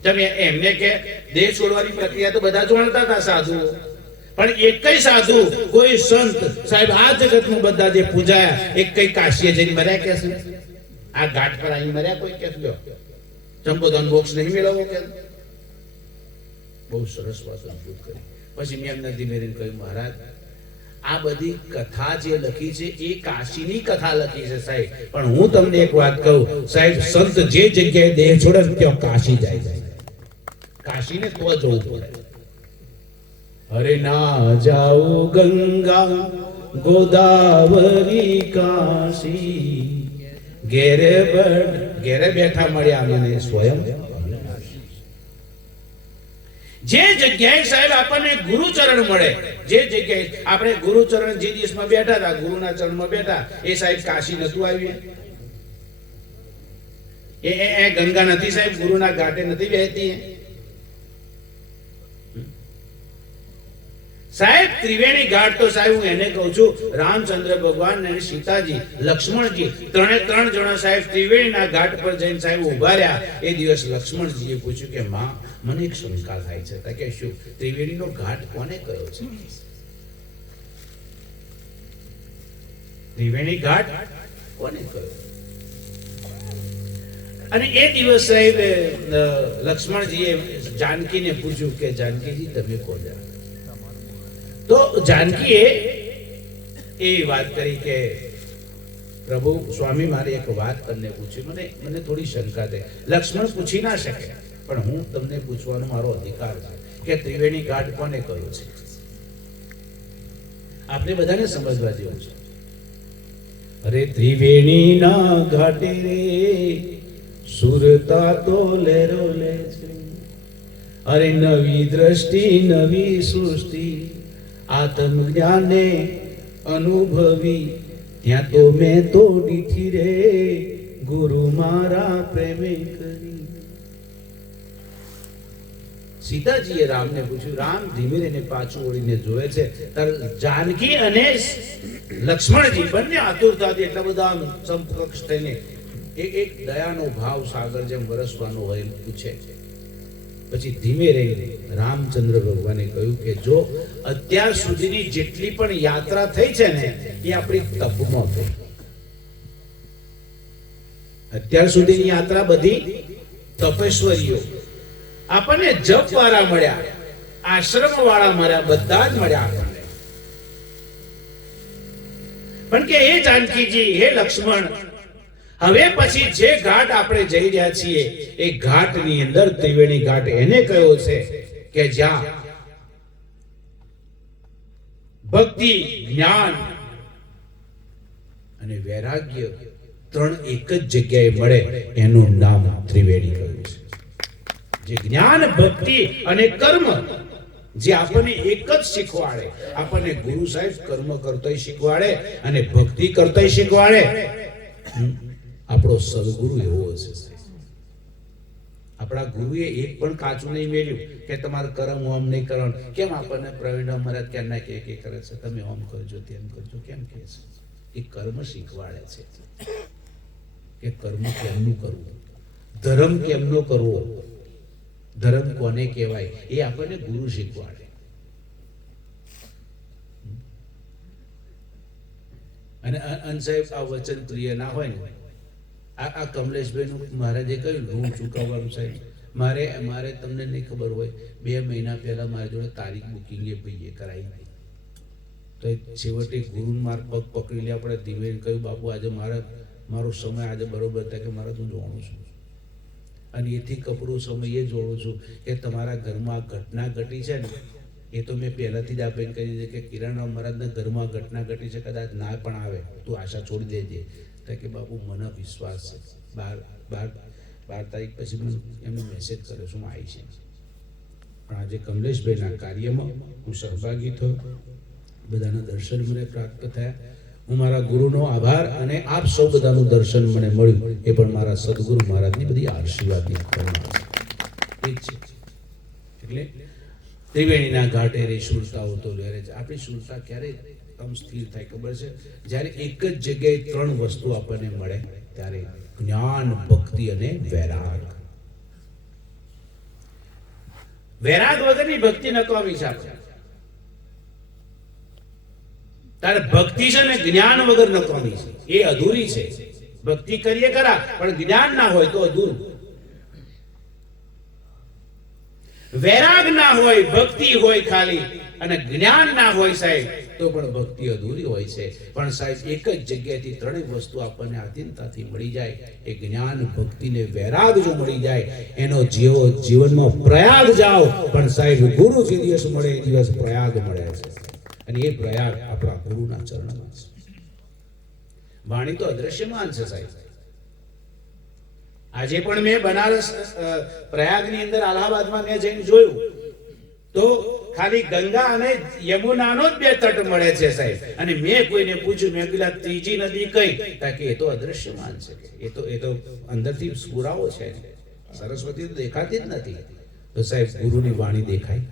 તમે એમને કે દેહ છોડવાની પ્રક્રિયા તો બધા જાણતા હતા સાધુ, પણ એકય સાધુ કોઈ સંત સાહેબ આ જગતમાં બધા જે પૂજાયા એક કઈ કાશીએ જઈને મર્યા કે છે? આ ઘાટ પર આવી મર્યા કોઈ કે લ્યો ચંપોદન મોક્ષ નહીં મેળવવો કે? બહુ સરસ વાત અદભુત કરી. પછી મેં એમને ધીમે ધીમે કહ્યું મહારાજ આ બધી કથા જે લખી છે એ કાશીની કથા લખી છે સાહેબ, પણ હું તમને એક વાત કહું સાહેબ, સંત જે જગ્યાએ દેહ છોડે ત્યાં કાશી જાય, કાશીને તો જવું પડે. અરે ના જાઓ ગંગા ગોદાવરી કાશી, ઘેરે બેઠા મળ્યા મને સ્વયં. જે જગ્યાએ સાહેબ આપણને ગુરુચરણ મળે, જે જગ્યાએ આપણે ગુરુચરણ જે દિવસમાં બેઠા હતા, ગુરુના ચરણમાં બેઠા, એ સાહેબ કાશી નતું આવ્યું, એ ગંગા નથી સાહેબ, ગુરુના ઘાટે નથી વહેતી સાહેબ. ત્રિવેણી ઘાટ તો સાહેબ હું એને કહું છું, રામચંદ્ર ભગવાન અને સીતાજી, લક્ષ્મણજી ત્રણ જણા સાહેબ ત્રિવેણીના ઘાટ પર જઈને સાહેબ ઉભા રહ્યા. એ દિવસ લક્ષ્મણજીએ પૂછ્યું કે માં મને એક શંકા થાય છે, કે શું ત્રિવેણીનો ઘાટ કોને કયો છે? ત્રિવેણી ઘાટ કોને કયો? અને એ દિવસ સાહેબ લક્ષ્મણજીએ જાનકીને પૂછ્યું કે જાનકીજી તમે કોણ? તો જાનકીએ એ વાત કરી કે પ્રભુ સ્વામી મારે એક વાત તમને પૂછી, મને થોડી શંકા થઈ. લક્ષ્મણ પૂછી ના શકે, પણ હું તમને પૂછવાનો મારો અધિકાર છે કે ત્રિવેણી ઘાટ કોને કયો છે? આપણે બધાને સમજવા જેવું છે. અરે ત્રિવેણી ના ઘાટે રે સુરતા તો લેરો લે છે, અરે નવી દ્રષ્ટિ નવી સૃષ્ટિ આત્મ જ્ઞાને અનુભવી, ત્યાં તો મેં તો દીઠી રે ગુરુ મારા પ્રેમે કરી. સીતાજીએ રામને પૂછ્યું, રામ ધીમે રહીને પાછું વળીને જોવે છે, જાનકી અને લક્ષ્મણજી બંને આતુરતાથી એટલા બધા સમકક્ષ થઈને એક દયાનો ભાવ સાગર જેમ વરસવાનો હોય પૂછે. પછી ધીમે રહીને રામચંદ્ર ભગવાને કહ્યું કે જો અત્યાર સુધીની જેટલી પણ યાત્રા થઈ છે ને એ આપણી તપમાં થઈ. અત્યાર સુધીની યાત્રા બધી તપેશ્વરીઓ, આપણને જપ વાળા મળ્યા, આશ્રમ વાળા મળ્યા, બધા જ મળ્યા આપણને. પણ કે હે જાનકીજી, હે લક્ષ્મણ, હવે પછી જે ઘાટ આપણે જઈ રહ્યા છીએ એ ઘાટની અંદર ત્રિવેણી ઘાટ એને કયો છે કે જ્યાં ભક્તિ, જ્ઞાન અને વૈરાગ્ય ત્રણ એક જ જગ્યાએ મળે, એનું નામ ત્રિવેણી કહ્યું છે. જે જ્ઞાન, ભક્તિ અને કર્મ જે આપણને એક જ શીખવાડે, આપણને ગુરુ સાહેબ કર્મ કરતોય શીખવાડે અને ભક્તિ કરતોય શીખવાડે. આપણો સદગુરુ એવો છે. આપણા ગુરુએ એક પણ કાચું નહીં મેળ્યું કે તમારે કર્મ હોમ નહીં કરવાનું. કેમ આપણને પ્રવીણ મહારાજ કેમના કે કરે છે તમે હોમ કરજો તેમ કરજો, કેમ કે છે? એ કર્મ શીખવાડે છે કે કર્મ કેમનું કરવું, ધર્મ કેમનો કરવો, ધર્મ કોને કહેવાય એ આપણને ગુરુ શીખવાડે. અને સાહેબ આ વચન પ્રિય ના હોય ને, આ કમલેશભાઈ નું મહારાજે કહ્યું ઋણ ચૂકવવાનું સાહેબ, મારે તમને નહીં ખબર હોય, 2 મહિના પહેલા મારી જોડે તારીખ બુકિંગ એ ભાઈએ કરાવી. તો છેવટે ગુરુ માર પગ પકડી લે, આપણે ધીમે કહ્યું બાપુ આજે મારો સમય આજે બરોબર થાય કે મારે તું જોણું છું, અને એથી કપડું સમય એ જોડું છું કે તમારા ઘરમાં ઘટના ઘટી છે ને એ તો મેં પહેલાથી જ આપીને કહી દીધી કે કિરણરામ મહારાજના ઘરમાં ઘટના ઘટી છે, કદાચ ના પણ આવે તું આશા છોડી દેજે. તો કે બાપુ મને વિશ્વાસ છે. 12 તારીખ પછી મને એમને મેસેજ કર્યો છું હું આવી છે. પણ આજે કમલેશભાઈના કાર્યમાં હું સહભાગી થયો, બધાના દર્શન મને પ્રાપ્ત થયા. હું મારા ગુરુનો આભાર, અને આપ સૌ બધાનું દર્શન મને મળ્યું એ પણ મારા સદગુરુ મહારાજની બધી આશીર્વાદની ઠીક છે. એટલે ત્રિવેણીના ઘાટે રે સુરતાઓ તો લહેરે છે. આપણી સુરતા ક્યારે સ્થિર થાય ખબર છે? જ્યારે એક જ જગ્યાએ 3 વસ્તુ આપણને મળે ત્યારે: જ્ઞાન, ભક્તિ અને વૈરાગ. વૈરાગ વગરની ભક્તિ નકામી છે. તારે ભક્તિ છે ને જ્ઞાન વગર નકામી છે, એ અધૂરી છે. ભક્તિ કરીએ ખરા પણ જ્ઞાન ના હોય તો અધૂરું. વૈરાગ ના હોય, ભક્તિ હોય ખાલી, અને જ્ઞાન ના હોય સાહેબ, તો પણ ભક્તિ અધૂરી હોય છે. પણ સાહેબ એક જ જગ્યાએથી 3 વસ્તુ આપણને આધીનતાથી મળી જાય, એ જ્ઞાન, ભક્તિ ને વૈરાગ જો મળી જાય, એનો જીવનમાં પ્રયાગ જાઓ, પણ સાહેબ ગુરુ જે દિવસ મળે એ દિવસ પ્રયાગ મળે છે, અને એ પ્રયાગ આપણા ગુરુના ચરણમાં છે. વાણી તો અદ્રશ્યમાન છે સાહેબ. આજે પણ મેં બનારસ પ્રયાગની અંદર અલ્હાબાદમાં મેં જઈને જોયું તો ખાલી ગંગા અને યમુનાનો જ 2 તટ મળે છે સાહેબ. અને મેં કોઈને પૂછ્યું, મેં કીધું ત્રીજી નદી કઈ? કે એ તો અદ્રશ્યમાન છે, એ તો અંદરથી પુરાવો છે. સરસ્વતી તો દેખાતી જ નથી. તો સાહેબ ગુરુની વાણી દેખાય?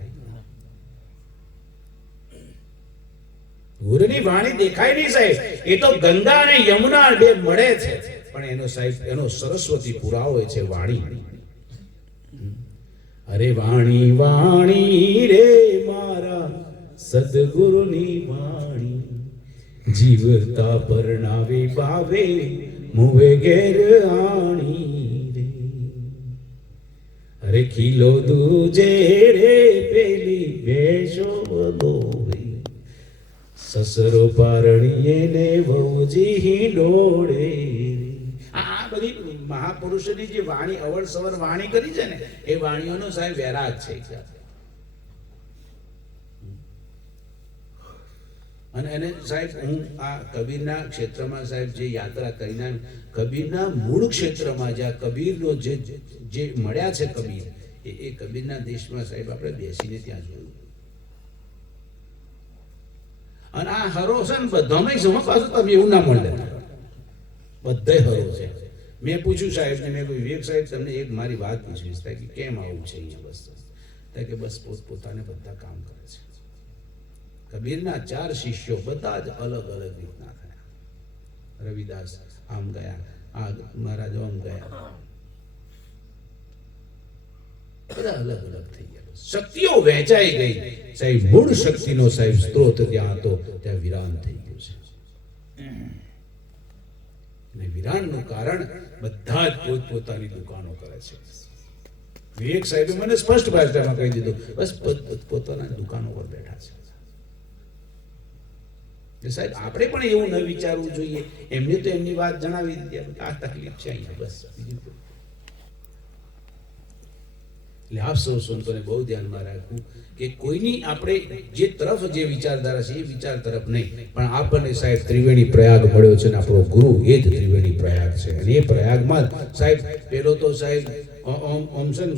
ગુરુની વાણી દેખાય નહીં સાહેબ. એ તો ગંગા અને યમુના 2 મળે છે, પણ એનો સાહેબ એનો સરસ્વતી પુરાવો છે વાણી. અરે વાણી વાણી રે મારા સદગુરુની વાણી, જીવતા પરણાવે બાવે મુવે ઘેર આણી રે. અરે ખીલો દૂજે રે પેલી ભેંસો દોવે, સસરો પારણીએ ને વહુજી ડોળે. આ બધી મહાપુરુષોની જે વાણી અવળ સવર વાણી કરી છે ને, એ વાણીઓનો સાહેબ વૈરાગ છે. અને એને સાહેબ હું આ કબીરના ક્ષેત્રમાં સાહેબ જે યાત્રા કરીને, કબીરના મૂળ ક્ષેત્રમાં જ્યાં કબીરનો જે મળ્યા છે કબીર, એ કબીરના દેશમાં સાહેબ આપણે બેસીને ત્યાં જોયું. અને આ હરો છે ને બધામાં સમજ પાછું તમે એવું ના મળે, બધે હરો છે. મેં પૂછ્યું સાહેબ ને, મેં કહ્યું વિવેક સાહેબ તમને એક મારી વાત પૂછવી છે કે કેમ આવું છે અહીંયા? બસ કે બસ પોતાને બધા કામ કરે છે. કબીરના 4 શિષ્યો બધા જ અલગ અલગ રીતના થયા. રવિદાસ આમ ગયા, આ મહારાજ આમ ગયા, બધા અલગ અલગ થઈ ગયા. શક્તિઓ વહેંચાઈ ગઈ સાહેબ. મૂળ શક્તિનો સાહેબ સ્ત્રોત ત્યાં હતો, ત્યાં વિરાન થઈ ગયું છે. અને વિરાનનું કારણ બધા જ પોતપોતાની દુકાનો કરે છે. વિવેક સાહેબે મને સ્પષ્ટ ભાષામાં કહી દીધું, બસ પોતાના દુકાનો પર બેઠા છે. સાહેબ આપણે પણ એવું ન વિચારવું જોઈએ. એમને તો એમની વાત જણાવી દીધી, આ તકલીફ છે અહીંયા, બસ. એટલે આપ સૌ સંતોને બહુ ધ્યાનમાં રાખવું કે કોઈની આપણે જે તરફ જે વિચારધારા છે એ વિચાર તરફ નહીં, પણ આપણને સાહેબ ત્રિવેણી પ્રયાગ મળ્યો છે ને આપણો ગુરુ એ જ ત્રિવેણી પ્રયાગ છે. અને એ પ્રયાગમાં સાહેબ પેલો તો સાહેબ ઓમ છે ને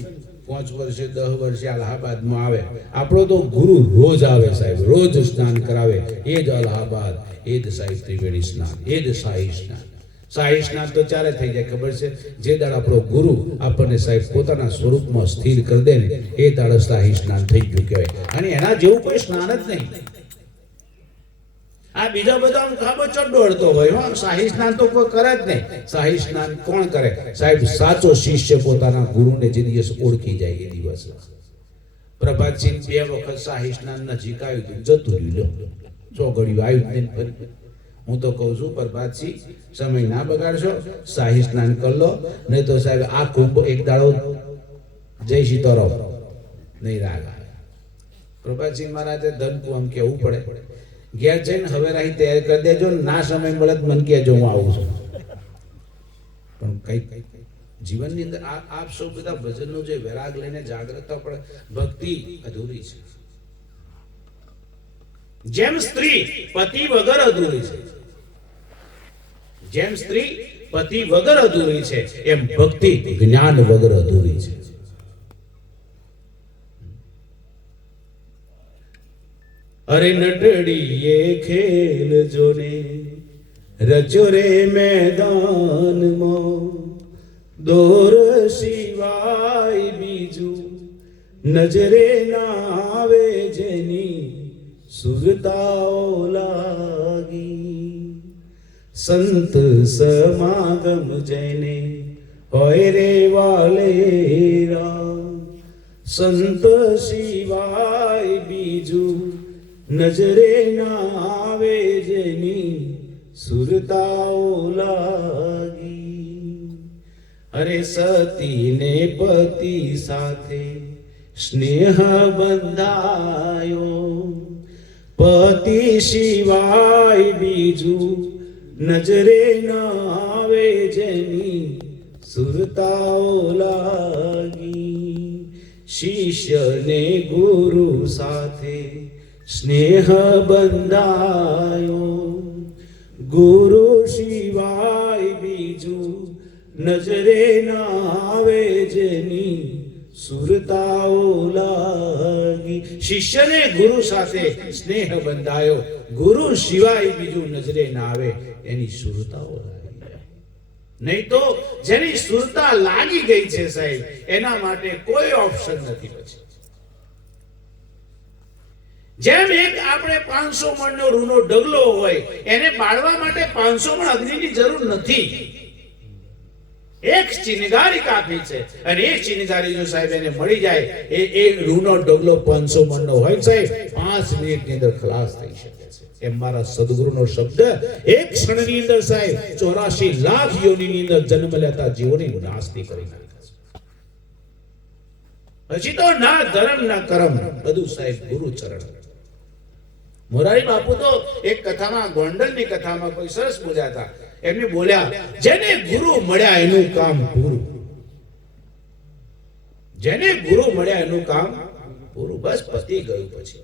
5 વર્ષે 10 વર્ષે અલ્હાબાદમાં આવે. આપણો તો ગુરુ રોજ આવે સાહેબ, રોજ સ્નાન કરાવે. એ જ અલ્હાબાદ, એ જ સાહેબ ત્રિવેણી સ્નાન, એ જ શાહી સ્નાન. શાહી સ્નાન તો ચાલે થઈ જાય ખબર છે? જે દાડ આપણો ગુરુ આપણને સાહેબ પોતાના સ્વરૂપમાં સ્થિર કરી દે ને, એ દાડ શાહી સ્નાન થઈ ગયું કહેવાય. અને એના જેવું કોઈ સ્નાન જ નહીં. આ બીજા બધા ખાબો ચડ્ડો અડતો હોય, શાહી સ્નાન તો કોઈ કરે જ નહીં. શાહી સ્નાન કોણ કરે સાહેબ? સાચો શિષ્ય પોતાના ગુરુને જે દિવસ ઓળખી જાય એ દિવસ. પ્રભાતસિંહ 2 વખત શાહી સ્નાન નજીક આવ્યું, જતું રહ્યું, ચોઘડિયું આવ્યું ફરી. હું તો કહું છું પ્રભાતસિંહ સમય ના બગાડશો, શાહી સ્નાન કરી લો, નહીં તો સાહેબ આ કુંભ એક દાડો જય સીતારામ નહીં રાગ આવે. પ્રભાતસિંહ મહારાજે ધનકુ આમ કેવું પડે, ઘેર જઈને હવે રાહી તૈયાર કરી દેજો, ના સમય મળે તો મને કહેજો, હું આવું છું. પણ કઈ જીવનની અંદર આપ સૌ બધા ભજનનો જે વિરાગ લઈને જાગ્રતા પડે, ભક્તિ અધૂરી છે. જેમ સ્ત્રી પતિ વગર અધૂરી છે, જેમ સ્ત્રી પતિ વગર અધૂરી છે, એમ ભક્તિ જ્ઞાન વગર અધૂરી છે. અરે નટડીએ ખેલ જોને રચો રે મેદાનમાં, દોર સિવાય બીજું નજરે ના આવે જેની સુરતાઓ લાગી. સંત સમાગમ જઈને હોય રે વાલેરા, સંત સિવાય બીજું નજરે ના આવે જેની સુરતાઓ લાગી. અરે સતીને પતિ સાથે સ્નેહ બંધાયો, પતિ સિવાય બીજું નજરે ના આવે જેની સુરતાઓ લાગી. શિષ્યને ગુરુ સાથે સ્નેહ બંધાયો, ગુરુ સિવાય બીજું નજરે ના આવે જેની સુરતાઓ લાગી. શિષ્યને ગુરુ સાથે સ્નેહ બંધાયો, ગુરુ સિવાય બીજું નજરે ના આવે એની સુરતાઓ લાગી. નહીં તો જેની સુરતા લાગી ગઈ છે સાહેબ, એના માટે કોઈ ઓપ્શન નથી પછી. જેમ એક આપણે 500 મણનો રૂનો ઢગલો હોય, એને બાળવા માટે 500 મણ અગ્નિની જરૂર નથી. એક ચિનગારી કાફી છે, અને એક ચિનગારી જો સાહેબ એને મળી જાય, એ રૂનો ઢગલો 500 મણનો હોય સાહેબ, 5 મિનિટની અંદર ખલાસ થઈ શકે છે. એમ મારા સદગુરુનો શબ્દ, એક ક્ષણની અંદર સાહેબ 84 લાખ યોનિની અંદર જન્મ લેતા જીવોની નાસ્તી કરી નાખે છે. હજી તો ના ધર્મ ના કર્મ, બધું સાહેબ ગુરુ ચરણ. મોરારી બાપુ તો એક કથામાં, ગોંડલની કથામાં કોઈ સરસ બોલ્યા હતા. એમને બોલ્યા, જેને ગુરુ મળ્યા એનું કામ પૂરું, જેને ગુરુ મળ્યા એનું કામ પૂરું. બસ પતી ગયું. પછી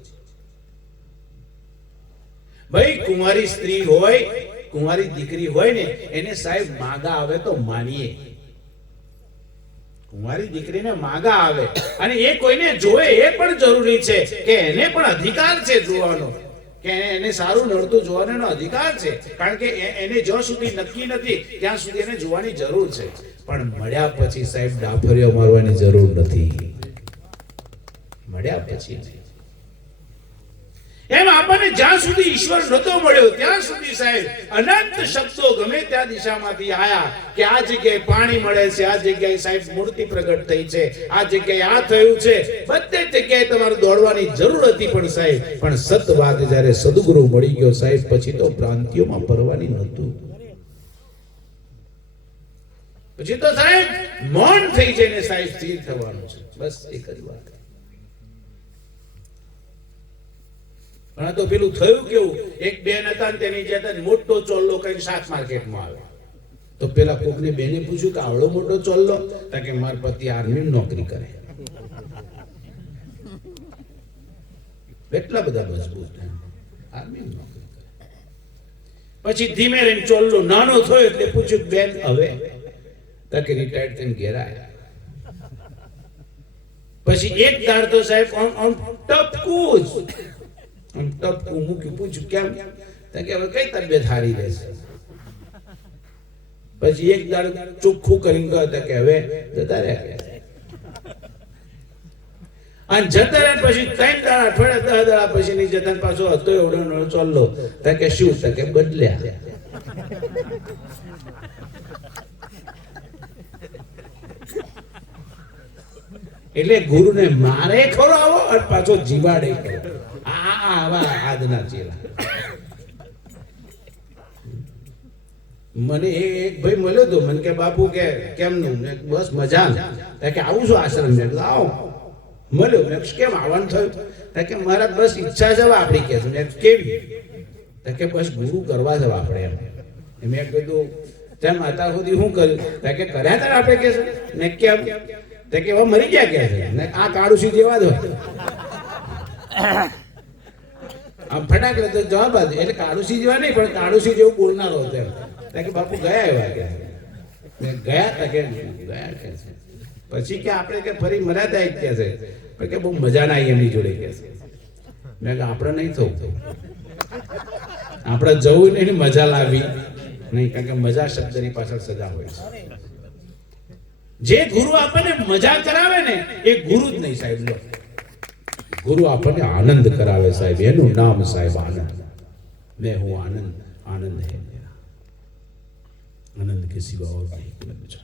ભાઈ કુંવારી સ્ત્રી હોય, કુંવારી દીકરી હોય ને, એને સાહેબ માગા આવે તો માનીએ. કુંવારી દીકરીને માગા આવે અને એ કોઈને જોવે એ પણ જરૂરી છે, કે એને પણ અધિકાર છે જોવાનો, કે એને સારું નડતું જોવાનો અધિકાર છે. કારણ કે એને જ્યાં સુધી નક્કી નથી ત્યાં સુધી એને જોવાની જરૂર છે. પણ મળ્યા પછી સાહેબ ડાફરિયો મારવાની જરૂર નથી. મળ્યા પછી એમ આપણને જ્યાં સુધી ઈશ્વર નતો મળ્યો ત્યાં સુધી સાહેબ અનંત શબ્દો ગમે ત્યાં દિશામાંથી આયા, કે આ જગ્યાએ પાણી મળે છે, આ જગ્યાએ સાહેબ મૂર્તિ પ્રગટ થઈ છે, આ જગ્યાએ આ થયું છે. બધી જગ્યાએ તમારે દોડવાની જરૂર હતી, પણ સાહેબ પણ સત વાત જ્યારે સદગુરુ મળી ગયો સાહેબ, પછી તો ભ્રાંતિઓમાં પરવાની નહોતું. પછી તો સાહેબ મૌન થઈ જઈને સાહેબ સ્થિર થવાનું છે. બસ એક જ વાત. પણ આ તો પેલું થયું કેવું, એક બેન હતા ને તેની જતા મોટો ચોલ્લો કઈ શાક માર્કેટમાં આવે, તો પેલા કોકની બેને પૂછ્યું કે આવડો મોટો ચોલ્લો? તો કે મારા પતિ આર્મી નોકરી કરે. એટલા બધા મજબૂત આર્મી નોકરી કરે. પછી ધીમે રહીને ચોલ્લો નાનો થયો એટલે પૂછ્યું બેન હવે? તો કે રિટાયર્ડ થઈને ઘેર આવ્યા. પછી એક દાડ તો સાહેબ આમ ટપકું જ ટપકું મૂક્યું. પૂછ્યું કેમ? કે હવે કઈ તબિયત હારી રહેશે? પછી એક દાડ ચોખ્ખું કરીને કહ્યું કે હવે જતા રહ્યા. અને જતા રહ્યા પછી 3 દાડા, અઠવાડિયા 10 દાડા પછી ની જતા પાછો હતો એવડો ચાલ્લો. કે શું? કે બદલ્યા. એટલે ગુરુને મારે ખરો આવો અને પાછો જીવાડે ખરો. આવા આજના ચેલા. મને એક ભાઈ મળ્યો તો, મને કે બાપુ કે કેમનું? બસ મજા. કે આવું છું આશ્રમ? મેં કીધું આવો. મળ્યો. મેં કેમ આવવાનું થયું? કે મારા બસ ઈચ્છા છે આપણી કે મેં કેવી? કે બસ ગુરુ કરવા છે આપણે એમ. મેં કીધું ત્યાં માતા સુધી શું કર્યું? કે કર્યા હતા આપણે કે છે. મેં કેમ? કે હવે મરી ગયા કે છે. આ કાળુસી જેવા દો આમ ફટાક તો જવાબ આપ્યો. એટલે કાળુસી જેવા નહીં પણ કાળુસી જેવું બોલનારો હતો એમ. કે બાપુ ગયા એવા કે મેં ગયા હતા કે ગયા કે છે. પછી કે આપણે કે ફરી મર્યાદા એક કે છે પણ કે બહુ મજા ના આવી એમની જોડે કે છે. મેં કે આપણે નહીં થવું, આપણે જવું નહીં, મજા લાવી નહીં. કારણ કે મજા શબ્દની પાછળ સજા હોય છે. જે ગુરુ આપણને મજા કરાવે ને એ ગુરુ જ નહીં સાહેબ. લો, ગુરુ આપણને આનંદ કરાવે સાહેબ. એનું નામ સાહેબ આનંદ. मैं हूं आनंद, आनंद है मेरा, आनंद के सिवा और नहीं कुछ।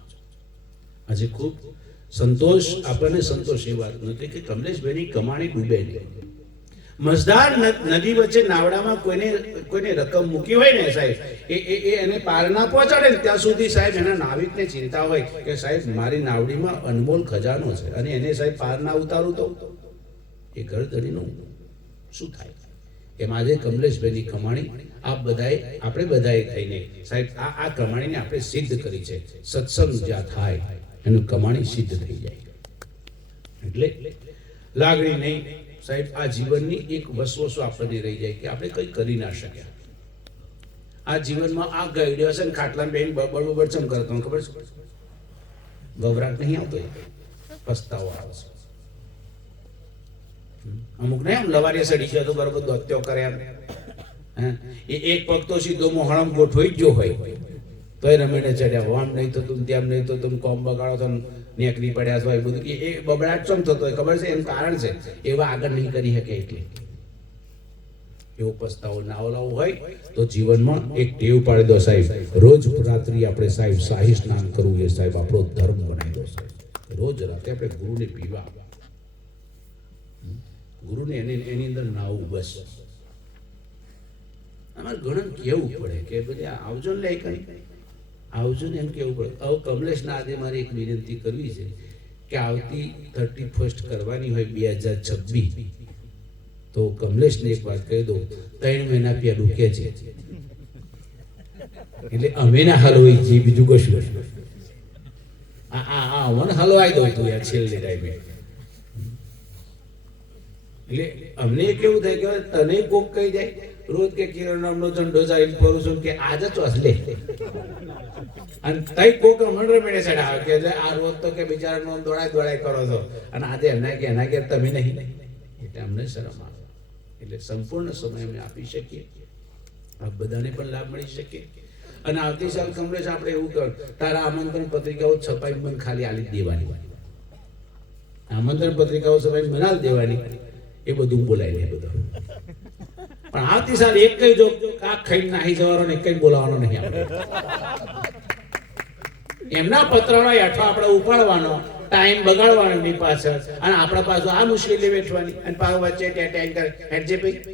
આજે ખૂબ સંતોષ આપણને સંતોષ એ વાત નથી કે કમલેશભાઈની કમાણી ડૂબે નહીં. મજદાર નદી વચ્ચે નાવડામાં કોઈને રકમ મૂકી હોય ને સાહેબ, એ એને પાર ના પહોંચાડે ને ત્યાં સુધી સાહેબ એના નાવિકને ચિંતા હોય કે સાહેબ મારી નાવડીમાં અનમોલ ખજાનો છે અને એને સાહેબ પાર ના ઉતારું તો એ ગરદડીનું શું થાય? એમ આજે કમલેશભાઈની કમાણી આપણે બધાએ થઈને સાહેબ આ કમાણીને આપણે સિદ્ધ કરી છે. સત્સંગ જ્યાં થાય એનું કમાણી સિદ્ધ થઈ જાય. એટલે લાગણી નહીં સાહેબ. આ જીવનની એક વસવસો આપણને રહી જાય કે આપણે કંઈ કરી ના શક્યા. આ જીવનમાં આ ગઈડ્યો છે ને ખાટલામાં બેન બબડ ચમ કરતો ખબર છે? ગભરાટ નહીં આવતો, પસ્તાવો આવે છે. અમુક ને એમ લવારીએ સડી ગયો તો બરોબર દોત્યો કરે એમ. એ એક પગ તો સીધો મોહણમ ગોઠવાઈ ગયો હોય તો એ રમેણે ચડ્યા. આમ નહીં તો તું તેમ નહીં તો તું કોમ બગાડો તો નેકરી પડ્યા હોય બધું. એ બબડાટ ચમ થતો હોય ખબર છે? એનું કારણ છે એવા આગળ નહીં કરી શકે એટલે. એવો પસ્તાવો ના ઓલાવો હોય તો જીવનમાં એક ટેવ પાડી દો સાહેબ. રોજ રાત્રિ આપણે સાહેબ શાહી સ્નાન કરવું એ સાહેબ આપણો ધર્મ બનાવી દો સાહેબ. રોજ રાતે આપણે ગુરુને પીવા, ગુરુને એની અંદર નાવું બસ. અમારે ઘણું કેવું પડે કે બધે આવજો ને લે કઈ આવજો ને એમ કેવું પડે. હવે કમલેશના આદે મારે એક વિનંતી કરવી છે કે આવતી 31st કરવાની હોય 2026 તો કમલેશને એક વાત કહી દો, 3 મહિના પહેલું કે છે એટલે અમે ના હલવાઈ જઈએ બીજું કશું. મને હલવાઈ દો તું યાર છેલ્લે ટાઈમે. એટલે અમને કેવું થાય કે તને કોક કહી જાય રોજ કે કિરણ નામનો ઝંડો જાય ફરું છું કે આજે તો હસલે અને તઈ કોક મંડળ મેળે સાઈડ આવે કે આ રોજ તો કે બિચારાનો દોડાય કરો છો અને આજે એના કે તમે નહીં. એટલે અમને શરમ આવે. એટલે સંપૂર્ણ સમય અમે આપી શકીએ, આ બધાને પણ લાભ મળી શકે. અને આવતી સાલ કમલેશ આપણે એવું કર, તારા આમંત્રણ પત્રિકાઓ છપાઈ મને ખાલી આલી દેવાની, આમંત્રણ પત્રિકાઓ છપાઈ મને આલી દેવાની, એ બધું બોલાય લે બધું. પણ આવતી સાલ એક કઈ જો આ ખાઈ નાહી જવાનો ને કઈ બોલાવાનો નહીં. આપણે એમના પત્રનો હેઠો આપણે ઉપાડવાનો, ટાઈમ બગાડવાનો એમની પાછળ અને આપણા પાછું આ મુશ્કેલી વેઠવાની અને પાછો વચ્ચે ટાઈમ કરે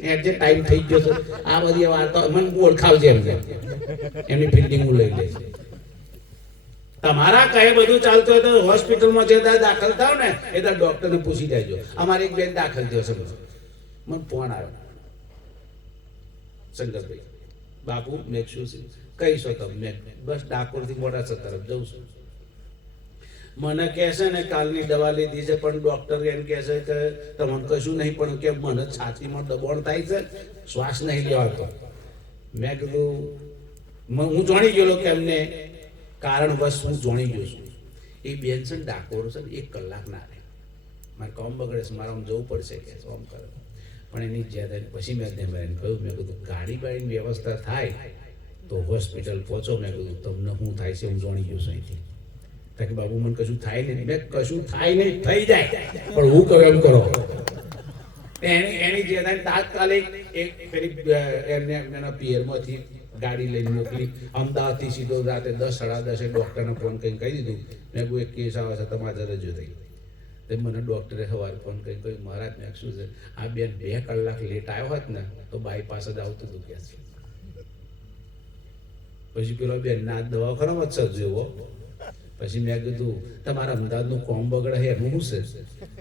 હેડજે ટાઈમ થઈ ગયો છે. આ બધી વાર્તા મને ઓળખાવજે એમ એમની ફિલ્ડિંગ હું લઈ લઈશ. તમારા કહે બધું ચાલતું હોય તો હોસ્પિટલમાં જે દાખલ થાવ ને એ તો ડોક્ટરને પૂછી લેજો. અમારે એક બેન દાખલ થયો છે, મને ફોન આવ્યો, શંકરભાઈ બાપુ મેં શું કહીશો તમે? બસ ડાકોરથી મોડાસા તરફ જઉં છું. મને કહે છે ને કાલની દવા લીધી છે પણ ડોક્ટર એમ કહે છે કે તમને કશું નહીં, પણ કે મને છાતીમાં દબાણ થાય છે, શ્વાસ નહીં લેવાતો. મેં કીધું હું જાણી ગયેલો કે એમને કારણવશ હું જાણી ગયો છું. એ બેન છે ને ડાકોર છે ને 1 કલાક ના રહે, મારે કામ બગડે છે, મારે આમ જવું પડશે કે આમ કરે. પણ એની જ્યાદા પછી મેં એને કહ્યું, મેં કીધું ગાડી બાડીની વ્યવસ્થા થાય તો હોસ્પિટલ પહોંચો. મેં કીધું તમને શું થાય છે હું જાણી ગયો છું અહીંથી. કે બાબુ મને કશું થાય નહીં. મેં કશું થાય નહીં, થઈ જાય પણ હું કહું એમ કરો. એની જ્યાદા તાત્કાલિક એક પેલી એના પિયરમાંથી ગાડી લઈને મોકલી. અમદાવાદથી સીધો રાતે 10 સાડા 10 ડૉક્ટરને ફોન કરીને કહી દીધું, મેં કોઈ એક કેસ આવે છે તમારે રજૂ થઈ. તો મને ડૉક્ટરે સવારે ફોન કરી કહ્યું, મહારાજ મેં શું છે આ બેન 2 કલાક લેટ આવ્યો હોત ને તો બાયપાસ જ આવતું હતું કે છે. પછી પેલો બેન ના દવાખાનામાં જ સર્જ્યો પછી મેં કીધું તમારા અમદાવાદનું કોમ બગડે છે એનું શું છે?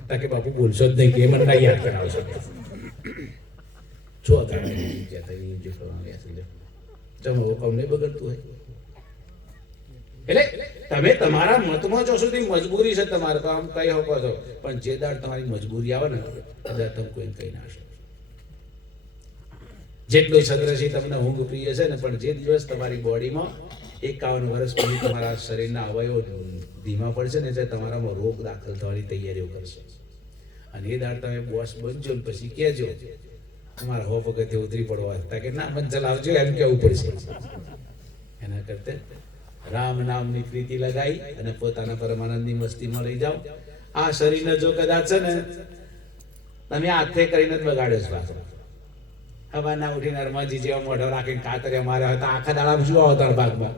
તા કે બાપુ બોલશો જ નહીં કે એ મને ના યાદ કરાવશો. છો ચમ કોમ નહીં બગડતું હોય એટલે તમે તમારા મતમાં જો સુધી મજબૂરી છે તમારે તો આમ કહી શકો છો, પણ જે દાડ તમારી મજબૂરી આવે ને કદાચ તમે કોઈ કહી ના શકો. જેટલું સદ્રશી તમને ઊંઘ પ્રિય છે ને, પણ જે દિવસ તમારી બોડીમાં 51 વર્ષ પછી તમારા શરીરના અવયવો ધીમા પડશે ને એટલે તમારામાં રોગ દાખલ થવાની તૈયારીઓ કરશે. અને એ દાડ તમે બોસ બનજો ને પછી કહેજો તમારા હો પગથિયે ઉતરી પડવા કે ના મન ચલાવજો એમ કેવું પડશે. એના કરતા રામ નામની પ્રીતિ લગાઈ અને પોતાના પરમાનંદની મસ્તીમાં લઈ જાઓ. આ શરીરને જો કદાચ છે ને તમે હાથે કરીને જ બગાડ્યો છે પાછો. હવાના ઉઠીને નર્મજી જેવા મોઢો રાખીને કાતરે માર્યા હતા, આખા દાડા શું આવતા ભાગમાં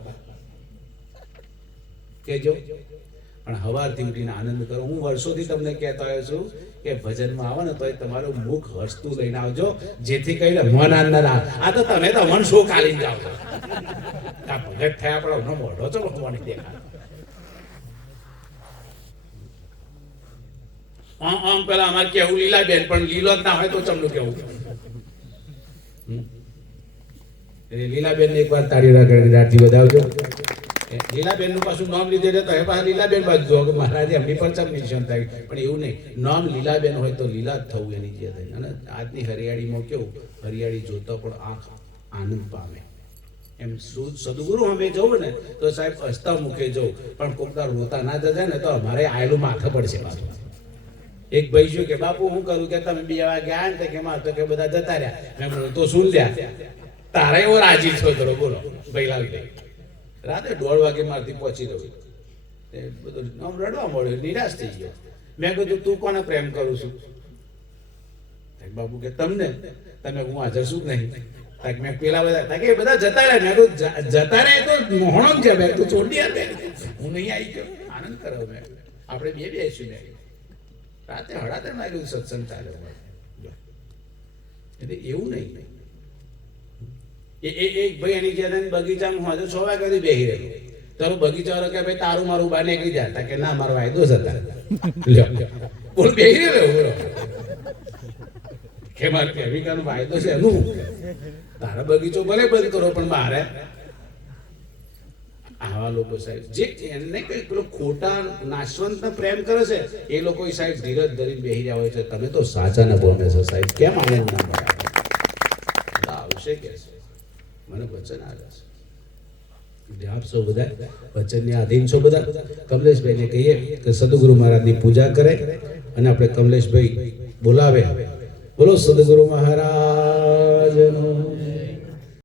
કેજો. પણ હવારથી ઉઠીને આનંદ કરો. હું વર્ષોથી તમને કહેતો આવ્યો છું કે ભજનમાં આવો ને તો તમારું મુખ હસતું લઈને આવજો, જેથી કહીને મન આનંદ ના. આ તો તમે તો મન શોખ આલીને જાઓ છો. આ ભગત થયા પણ મોઢો છો મને દેખાય. આમ પેલા અમારે કેવું લીલાબેન, પણ લીલો જ ના હોય તો ચમનું કેવું. લીલાબેન ને એકવાર તાળી રાગડી વધાવજો. લીલાબેન નું પાછું નામ લીધે તો એ પાછા લીલાબેન બાજુ મહારાજે એમની પણ ચમ થાય, પણ એવું નહીં. નામ લીલાબેન હોય તો લીલા જ થવું એની જે થાય. અને આજની હરિયાળીમાં કેવું, હરિયાળી જોતો પણ આંખ આનંદ પામે. એમ સદગુરુ અમે જવું ને તો સાહેબ હસતા મૂકે જવું, પણ કોકદાર રોતા ના જતા ને તો અમારે આયેલું માથે પડશે પાછું. એક ભાઈ શું કે બાપુ હું કરું કે તમે 2 વાગે આવ્યા ને કે માર તો કે બધા જતા રહ્યા. મેં બોલું તો શું લ્યા તારે એવો રાજી છો કરો બોલો ભાઈ લાવી દે. રાતે 1:30 વાગે મારથી પહોંચી રહ્યો એ બધું આમ રડવા મળ્યો, નિરાશ થઈ ગયો. મેં કીધું તું કોને પ્રેમ કરું છું? બાપુ કે તમને. તમે હું હાજર છું જ નહીં. મેં પેલા બધા કે બધા જતા રહ્યા. મેં કહ્યું જતા રહે તો મોહણો છે. મેં તું છોડી યાર હું નહીં આવી ગયો. આનંદ કરો. મેં આપણે બે આવીશું. મેં રાતે 3:30 વાગે સત્સંગ ચાલે. એટલે એવું નહીં. એક ભાઈ એની કહેતા બગીચામાં હું 6 વાગ્યાથી બેસી રહ્યો. તારો બગીચા વાળો કે ભાઈ તારું મારું બહાર નીકળી જાય. કે ના મારો વાયદો જ હતા. બોલ બેસી રહ્યો બોલો કે મારે કેમિકલ વાયદો છે એનું. તારા બગીચો ભલે બંધ કરો પણ મારે આવા લોકો સાહેબ જે એને કઈ પેલો ખોટા નાશવંત પ્રેમ કરે છે એ લોકો સાહેબ ધીરજ ધરીને બેસી રહ્યા હોય છે. તમે તો સાચાને બોલે છો સાહેબ, કેમ આનંદ ના મળે? આવશે કે મને વચન આવે છે. આપ સૌ બધા વચનને આધીન છો. બધા કમલેશભાઈને કહીએ કે સદગુરુ મહારાજની પૂજા કરે અને આપણે કમલેશભાઈ બોલાવે. બોલો સદગુરુ મહારાજનો.